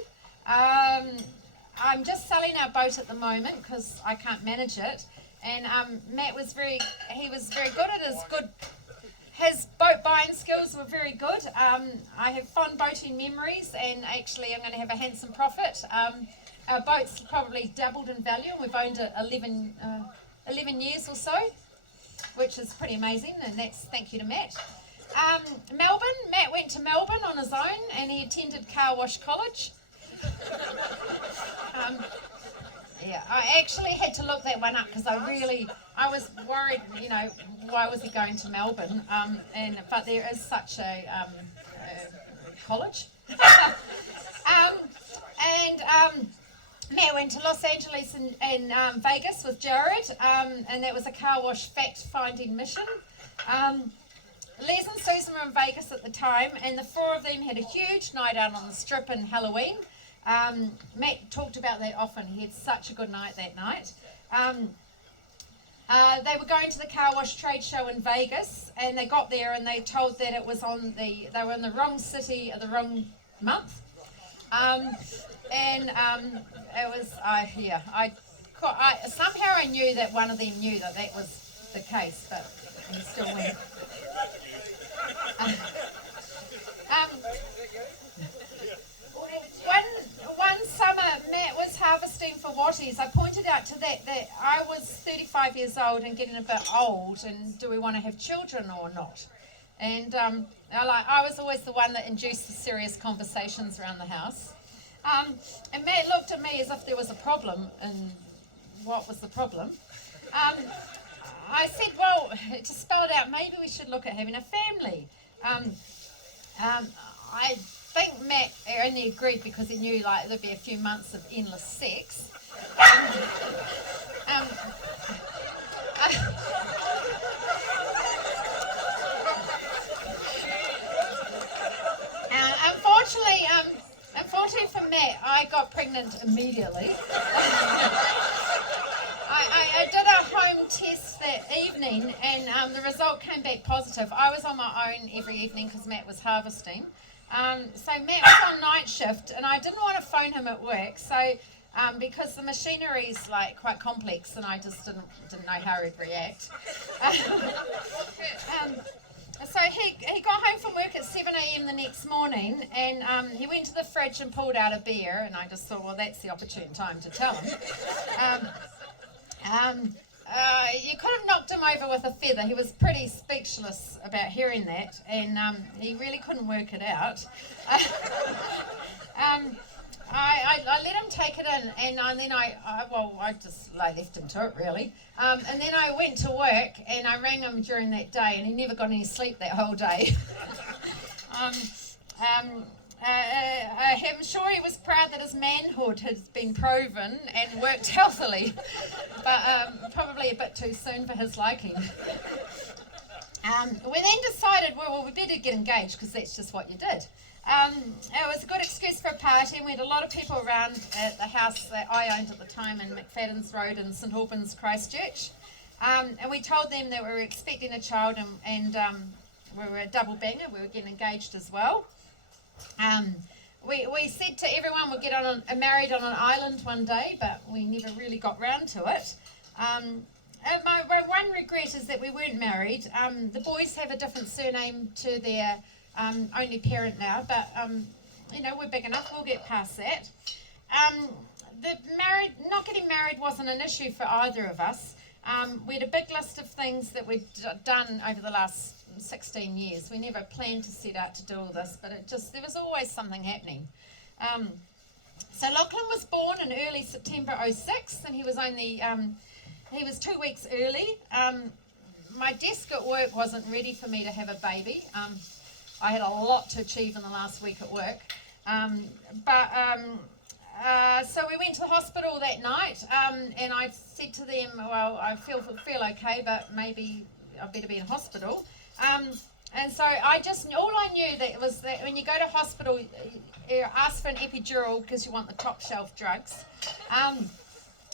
I'm just selling our boat at the moment because I can't manage it, and Matt was very good at his boat buying skills were very good. I have fond boating memories, and actually I'm going to have a handsome profit. Our boat's probably doubled in value, and we've owned it 11 years or so, which is pretty amazing, and that's thank you to Matt. Matt went to Melbourne on his own, and he attended Car Wash College. Yeah, I actually had to look that one up because I was worried, why was he going to Melbourne? But there is such a college. Matt went to Los Angeles and Vegas with Jared, and that was a car wash fact-finding mission. Les and Susan were in Vegas at the time, and the 4 of them had a huge night out on the Strip in Halloween. Matt talked about that often. He had such a good night that night. They were going to the car wash trade show in Vegas, and they got there and they told that it was they were in the wrong city at the wrong month. It was, somehow I knew that one of them knew that was the case, but he still went. One summer, Matt was harvesting for Watties. I pointed out to that I was 35 years old and getting a bit old, and do we want to have children or not? And I was always the one that induced the serious conversations around the house. And Matt looked at me as if there was a problem, and what was the problem? I said, well, to spell it out, maybe we should look at having a family. I think Matt only agreed because he knew there'd be a few months of endless sex. Unfortunately for Matt, I got pregnant immediately. I did a home test that evening, and the result came back positive. I was on my own every evening because Matt was harvesting. So Matt was on night shift, and I didn't want to phone him at work. So because the machinery's quite complex, and I just didn't know how he'd react. So he got home from work at 7 a.m. the next morning, and he went to the fridge and pulled out a beer, and I just thought, well, that's the opportune time to tell him. You could have knocked him over with a feather. He was pretty speechless about hearing that, and he really couldn't work it out. I let him take it in, and then I left him to it, really. And then I went to work, and I rang him during that day, and he never got any sleep that whole day. I'm sure he was proud that his manhood had been proven and worked healthily, but probably a bit too soon for his liking. We then decided, well, we better get engaged because that's just what you did. It was a good excuse for a party, and we had a lot of people around at the house that I owned at the time in McFadden's Road in St Albans, Christchurch. And we told them that we were expecting a child, and we were a double banger. We were getting engaged as well. We said to everyone we'd get married on an island one day, but we never really got round to it. My one regret is that we weren't married. The boys have a different surname to their only parent now, but we're big enough, we'll get past that. Not getting married wasn't an issue for either of us. We had a big list of things that we'd done over the last 16 years. We never planned to set out to do all this, but there was always something happening. So Lachlan was born in early September 06, and he was only he was 2 weeks early. My desk at work wasn't ready for me to have a baby. I had a lot to achieve in the last week at work. So we went to the hospital that night, and I said to them, well, I feel okay, but maybe I better be in hospital. And so all I knew was that when you go to hospital, you ask for an epidural because you want the top shelf drugs.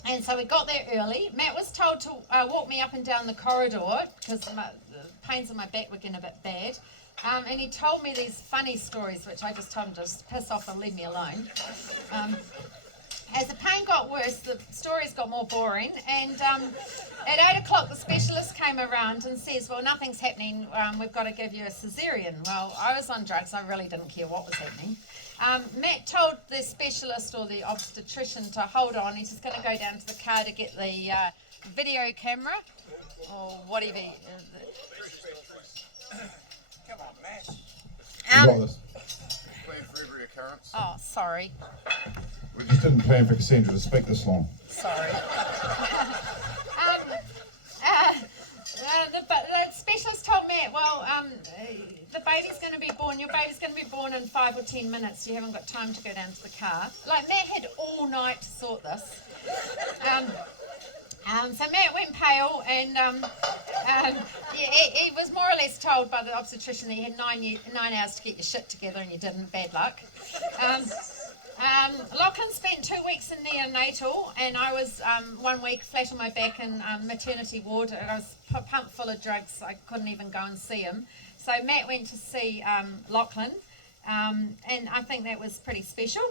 And so we got there early. Matt was told to walk me up and down the corridor because the pains in my back were getting a bit bad. And he told me these funny stories, which I just told him to just piss off and leave me alone. As the pain got worse, the stories got more boring, and at 8 o'clock the specialist came around and says, well, nothing's happening, we've got to give you a caesarean. Well, I was on drugs, I really didn't care what was happening. Matt told the specialist or the obstetrician to hold on, he's just going to go down to the car to get the video camera, or whatever. Come on, Matt. You got this. Plan for every occurrence. Oh, sorry. We just didn't plan for Kassandra to speak this long. Sorry. The specialist told Matt, well, the baby's going to be born, your baby's going to be born in 5 or 10 minutes. You haven't got time to go down to the car. Matt had all night to sort this. So Matt went pale, and he was more or less told by the obstetrician that he had 9 hours to get your shit together, and you didn't. Bad luck. Lachlan spent 2 weeks in neonatal, and I was 1 week flat on my back in maternity ward, and I was pumped full of drugs. I couldn't even go and see him. So Matt went to see Lachlan, and I think that was pretty special.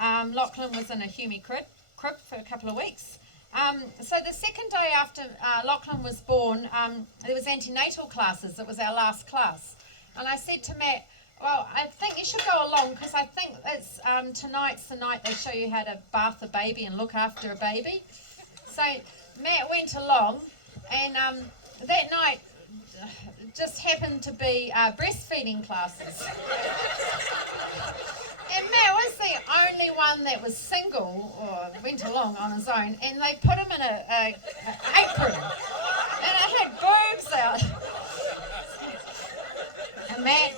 Lachlan was in a Hume crib for a couple of weeks. So the second day after Lachlan was born, there was antenatal classes. It was our last class. And I said to Matt, well, I think you should go along because I think it's tonight's the night they show you how to bath a baby and look after a baby. So Matt went along, and that night just happened to be breastfeeding classes. And Matt was the only one that was single or went along on his own, and they put him in a apron, and it had boobs out. And Matt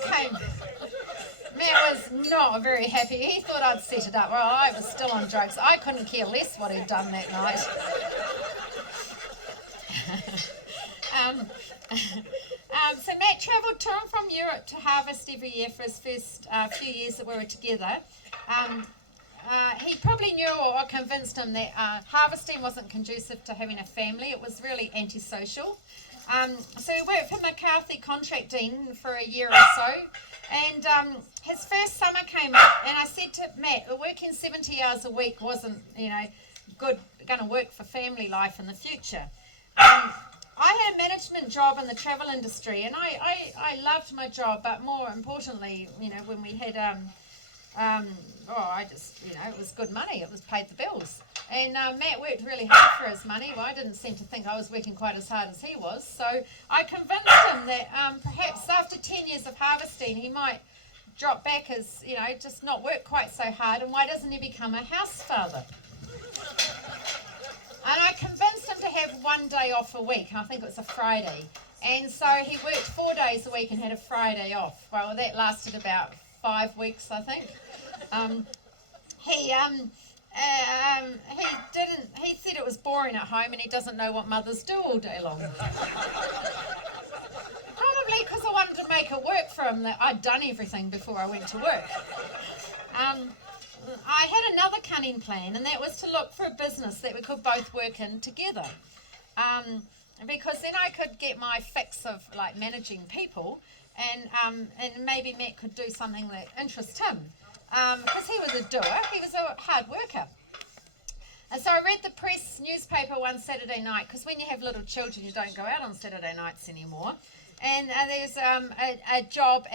was not very happy. He thought I'd set it up. Well, I was still on drugs. I couldn't care less what he'd done that night. So Matt travelled to and from Europe to harvest every year for his first few years that we were together. He probably knew or convinced him that harvesting wasn't conducive to having a family. It was really antisocial. So he worked for McCarthy Contracting for a year or so, and his first summer came up, and I said to Matt, working 70 hours a week wasn't, going to work for family life in the future. I had a management job in the travel industry, and I loved my job, but more importantly, when we had, it was good money. It was paid the bills. And Matt worked really hard for his money. Well, I didn't seem to think I was working quite as hard as he was. So I convinced him that perhaps after 10 years of harvesting, he might drop back as, just not work quite so hard. And why doesn't he become a house father? And I convinced him to have 1 day off a week. I think it was a Friday. And so he worked 4 days a week and had a Friday off. Well, that lasted about 5 weeks, I think. He said it was boring at home and he doesn't know what mothers do all day long. Probably because I wanted to make it work for him, that I'd done everything before I went to work. I had another cunning plan, and that was to look for a business that we could both work in together. Because then I could get my fix of managing people, and maybe Matt could do something that interests him. Because he was a doer, he was a hard worker. And so I read the press newspaper one Saturday night, because when you have little children, you don't go out on Saturday nights anymore. And there's a job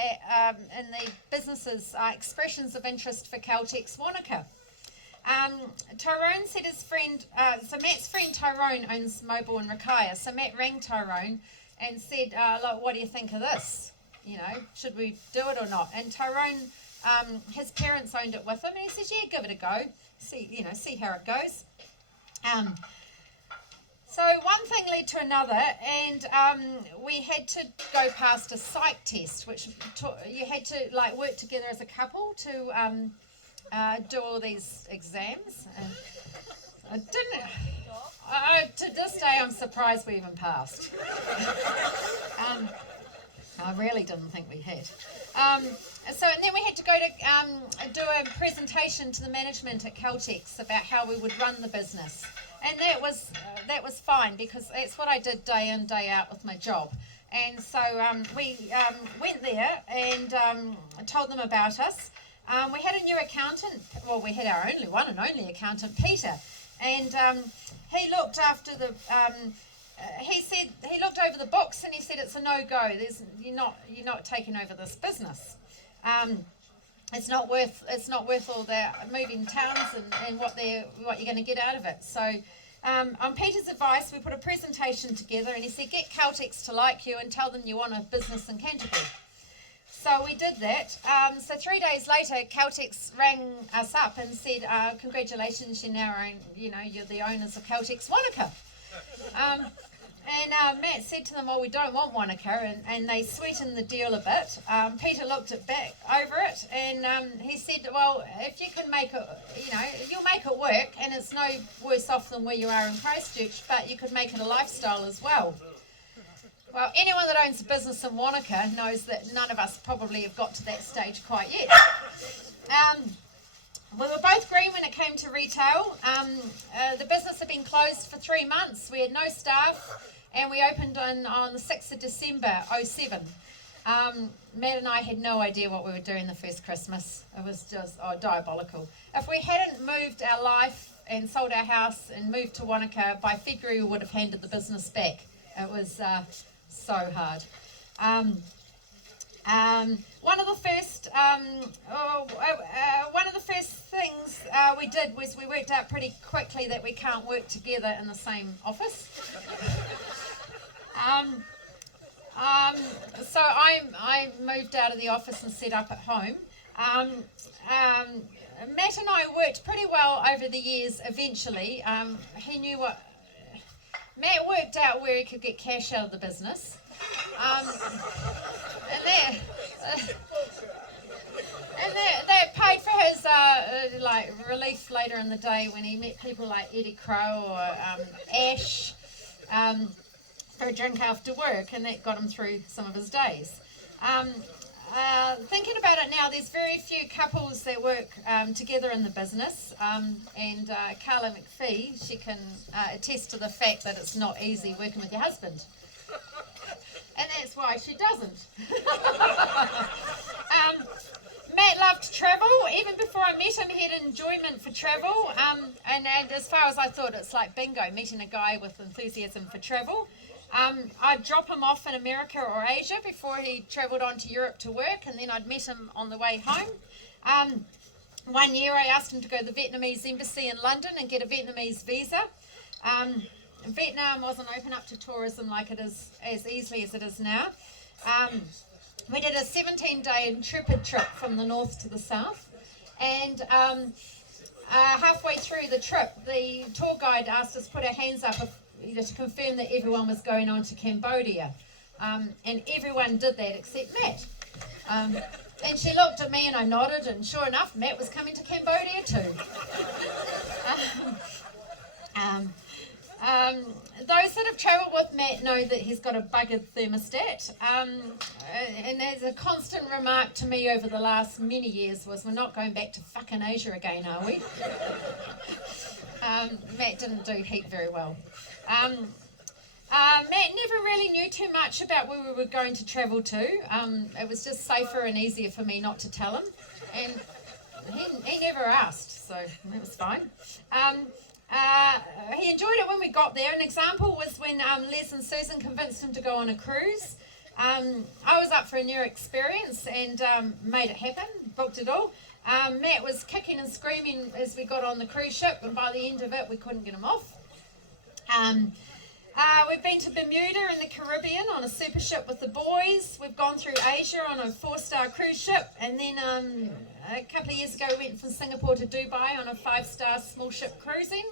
in the businesses, expressions of interest for Caltex Wanaka. Tyrone said his friend, so Matt's friend Tyrone owns Mobile and Rakaya. So Matt rang Tyrone and said, look, what do you think of this? Should we do it or not? And Tyrone, his parents owned it with him, and he says, yeah, give it a go. See how it goes. So one thing led to another, and we had to go past a psych test, which you had to work together as a couple to do all these exams. And I didn't. To this day, I'm surprised we even passed. I really didn't think we had. And then we had to go to do a presentation to the management at Caltex about how we would run the business. And that was fine, because that's what I did day in, day out with my job. And so we went there and told them about us. We had a new accountant. Well, we had our one and only accountant, Peter. And he looked after the... he looked over the books and he said it's a no-go. You're not taking over this business. It's not worth all that moving towns and what you're going to get out of it. So on Peter's advice, we put a presentation together, and he said, get Caltex to like you and tell them you want a business in Canterbury. So we did that. So 3 days later, Caltex rang us up and said, congratulations, you're the owners of Caltex Wanaka. And Matt said to them, well, we don't want Whitaker, and they sweetened the deal a bit. Peter looked over it, and he said, well, if you can make it, you'll make it work, and it's no worse off than where you are in Christchurch, but you could make it a lifestyle as well. Well, anyone that owns a business in Wanaka knows that none of us probably have got to that stage quite yet. we were both green when it came to retail. The business had been closed for 3 months. We had no staff, and we opened on the 6th of December, 07. Matt and I had no idea what we were doing the first Christmas. It was just diabolical. If we hadn't moved our life and sold our house and moved to Wanaka, by February we would have handed the business back. It was so hard. One of the first things we did was we worked out pretty quickly that we can't work together in the same office. So I moved out of the office and set up at home. Matt and I worked pretty well over the years eventually. He knew what... Matt worked out where he could get cash out of the business. And that paid for his like relief later in the day when he met people like Eddie Crow or Ash for a drink after work, and that got him through some of his days. Thinking about it now, there's very few couples that work together in the business, and Carla McPhee, she can attest to the fact that it's not easy working with your husband. And that's why she doesn't. Matt loved to travel. Even before I met him, he had enjoyment for travel. And as far as I thought, it's like bingo, meeting a guy with enthusiasm for travel. I'd drop him off in America or Asia before he travelled on to Europe to work, and then I'd meet him on the way home. One year I asked him to go to the Vietnamese embassy in London and get a Vietnamese visa. Vietnam wasn't open up to tourism like it is as easily as it is now. We did a 17-day intrepid trip from the north to the south, and halfway through the trip, the tour guide asked us to put our hands up to confirm that everyone was going on to Cambodia, and everyone did that except Matt. And she looked at me and I nodded, and sure enough, Matt was coming to Cambodia too. Those that have travelled with Matt know that he's got a buggered thermostat, and there's a constant remark to me over the last many years was, we're not going back to fucking Asia again, are we? Matt didn't do heat very well. Matt never really knew too much about where we were going to travel to. It was just safer and easier for me not to tell him, and he never asked, so that was fine. He enjoyed it when we got there. An example was when Les and Susan convinced him to go on a cruise. I was up for a new experience and made it happen, booked it all. Matt was kicking and screaming as we got on the cruise ship, and by the end of it we couldn't get him off. We've been to Bermuda in the Caribbean on a super ship with the boys. We've gone through Asia on a 4-star cruise ship, and then a couple of years ago we went from Singapore to Dubai on a 5-star small ship cruising.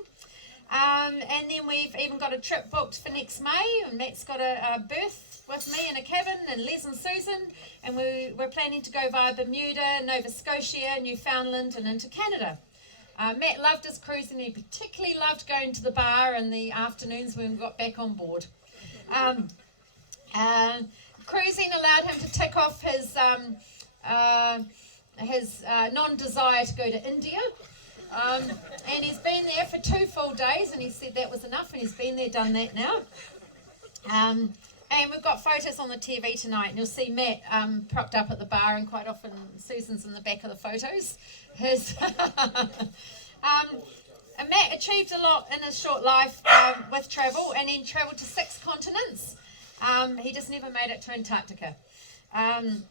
And then we've even got a trip booked for next May, and Matt's got a berth with me in a cabin, and Les and Susan, and we're planning to go via Bermuda, Nova Scotia, Newfoundland, and into Canada. Matt loved his cruising. He particularly loved going to the bar in the afternoons when we got back on board. Cruising allowed him to tick off his non-desire to go to India. And he's been there for 2 full days, and he said that was enough, and he's been there, done that now. And we've got photos on the TV tonight, and you'll see Matt propped up at the bar, and quite often Susan's in the back of the photos. And Matt achieved a lot in his short life with travel, and then travelled to 6 continents. He just never made it to Antarctica. And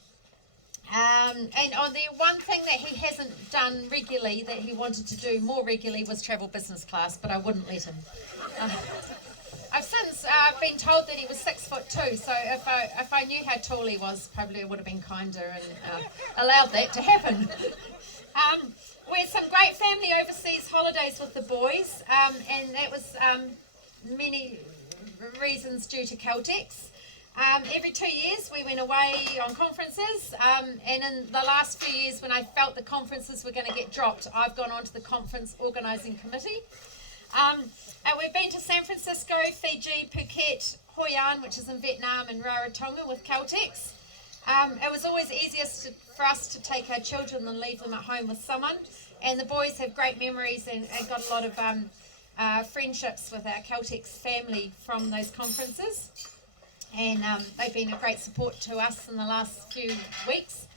the one thing that he hasn't done regularly that he wanted to do more regularly was travel business class, but I wouldn't let him. I've since been told that he was 6'2", so if I knew how tall he was, probably I would have been kinder and allowed that to happen. We had some great family overseas holidays with the boys, and that was many reasons due to Caltex. Every 2 years we went away on conferences, and in the last few years when I felt the conferences were going to get dropped, I've gone on to the conference organising committee. We've been to San Francisco, Fiji, Phuket, Hoi An, which is in Vietnam, and Rarotonga with Caltex. It was always easiest for us to take our children than leave them at home with someone, and the boys have great memories and got a lot of friendships with our Caltex family from those conferences. And they've been a great support to us in the last few weeks.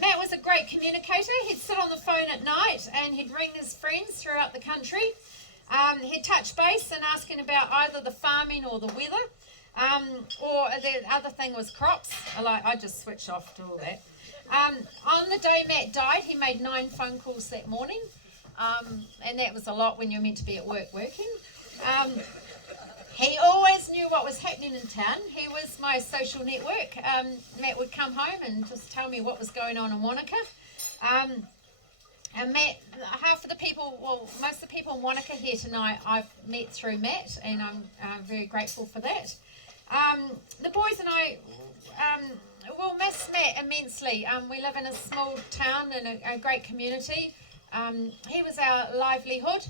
Matt was a great communicator. He'd sit on the phone at night and he'd ring his friends throughout the country. He'd touch base and asking about either the farming or the weather, or the other thing was crops. I just switch off to all that. On the day Matt died, he made 9 phone calls that morning, and that was a lot when you're meant to be at work working. He always knew what was happening in town. He was my social network. Matt would come home and just tell me what was going on in Wanaka. And Matt, half of the people, well, most of the people in Wanaka here tonight, I've met through Matt, and I'm very grateful for that. The boys and I will miss Matt immensely. We live in a small town and a great community. He was our livelihood.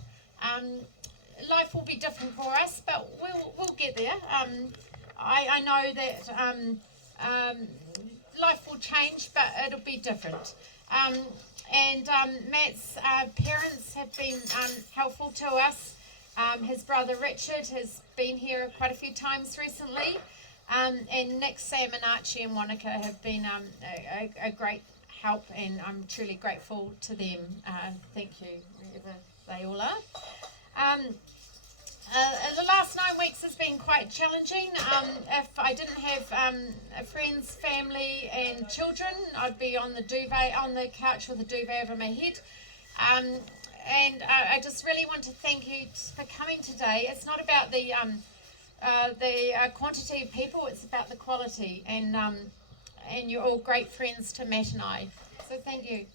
Life will be different for us, but we'll get there. I know that life will change, but it'll be different. And Matt's parents have been helpful to us. His brother Richard has been here quite a few times recently. And Nick, Sam and Archie and Wanaka have been a great help, and I'm truly grateful to them. Thank you, wherever they all are. The last 9 weeks has been quite challenging. If I didn't have friends, family and children, I'd be on the couch with a duvet over my head. And I just really want to thank you for coming today. It's not about the quantity of people, it's about the quality. And you're all great friends to Matt and I. So thank you.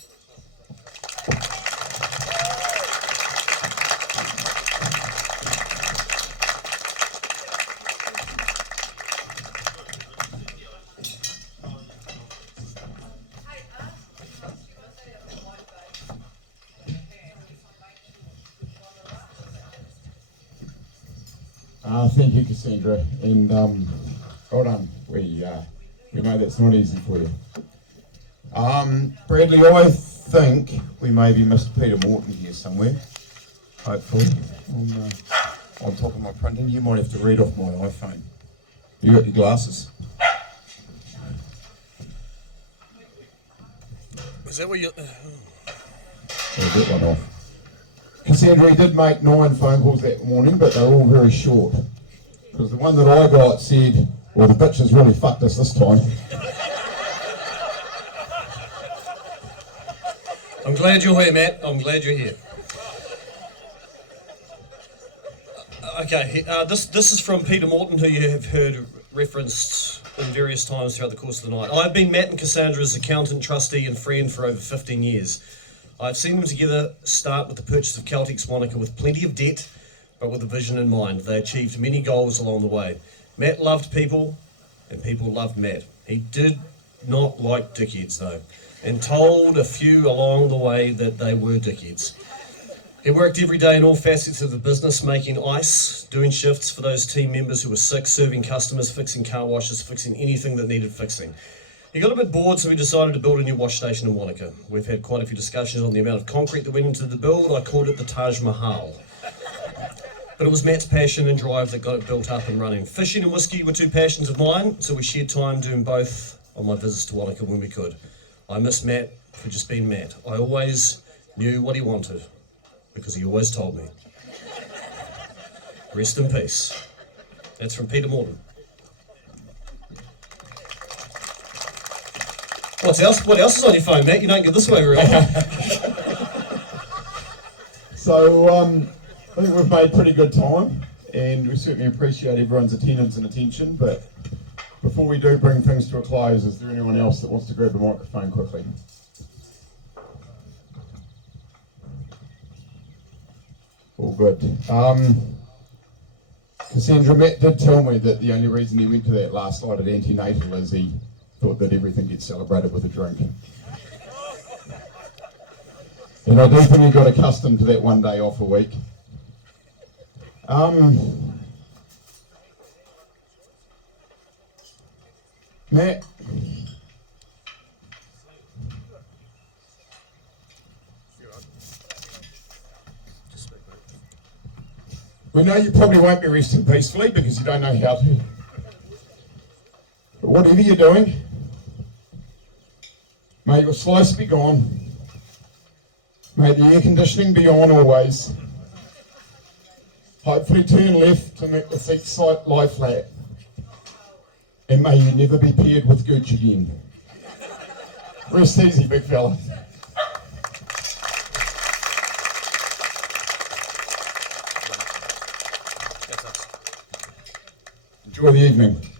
Thank you, Kassandra, and well done. We know that's not easy for you. Bradley, I think we maybe missed Peter Morton here somewhere. Hopefully, on top of my printing. You might have to read off my iPhone. You got your glasses? Is that what you? Yeah, get one off. Kassandra did make 9 phone calls that morning, but they're all very short. Because the one that I got said, well, the bitch has really fucked us this time. I'm glad you're here, Matt. I'm glad you're here. Okay, this is from Peter Morton, who you have heard referenced in various times throughout the course of the night. I've been Matt and Kassandra's accountant, trustee and friend for over 15 years. I've seen them together start with the purchase of Caltex Wanaka with plenty of debt, but with a vision in mind. They achieved many goals along the way. Matt loved people, and people loved Matt. He did not like dickheads, though, and told a few along the way that they were dickheads. He worked every day in all facets of the business, making ice, doing shifts for those team members who were sick, serving customers, fixing car washes, fixing anything that needed fixing. He got a bit bored, so we decided to build a new wash station in Wanaka. We've had quite a few discussions on the amount of concrete that went into the build. I called it the Taj Mahal. But it was Matt's passion and drive that got it built up and running. Fishing and whiskey were 2 passions of mine, so we shared time doing both on my visits to Wanaka when we could. I miss Matt for just being Matt. I always knew what he wanted, because he always told me. Rest in peace. That's from Peter Morton. What else is on your phone, Matt? You don't get this way very often. So, I think we've made pretty good time, and we certainly appreciate everyone's attendance and attention, but before we do bring things to a close, is there anyone else that wants to grab the microphone quickly? All good. Kassandra, Matt did tell me that the only reason he went to that last night at Antenatal is he thought that everything gets celebrated with a drink. And I do think he got accustomed to that 1 day off a week. Matt, We know you probably won't be resting peacefully because you don't know how to. But whatever you're doing, may your slice be gone. May the air conditioning be on always. Hopefully turn left and let the seat lie flat. And may you never be paired with Gooch again. Rest easy, big fella. Enjoy the evening.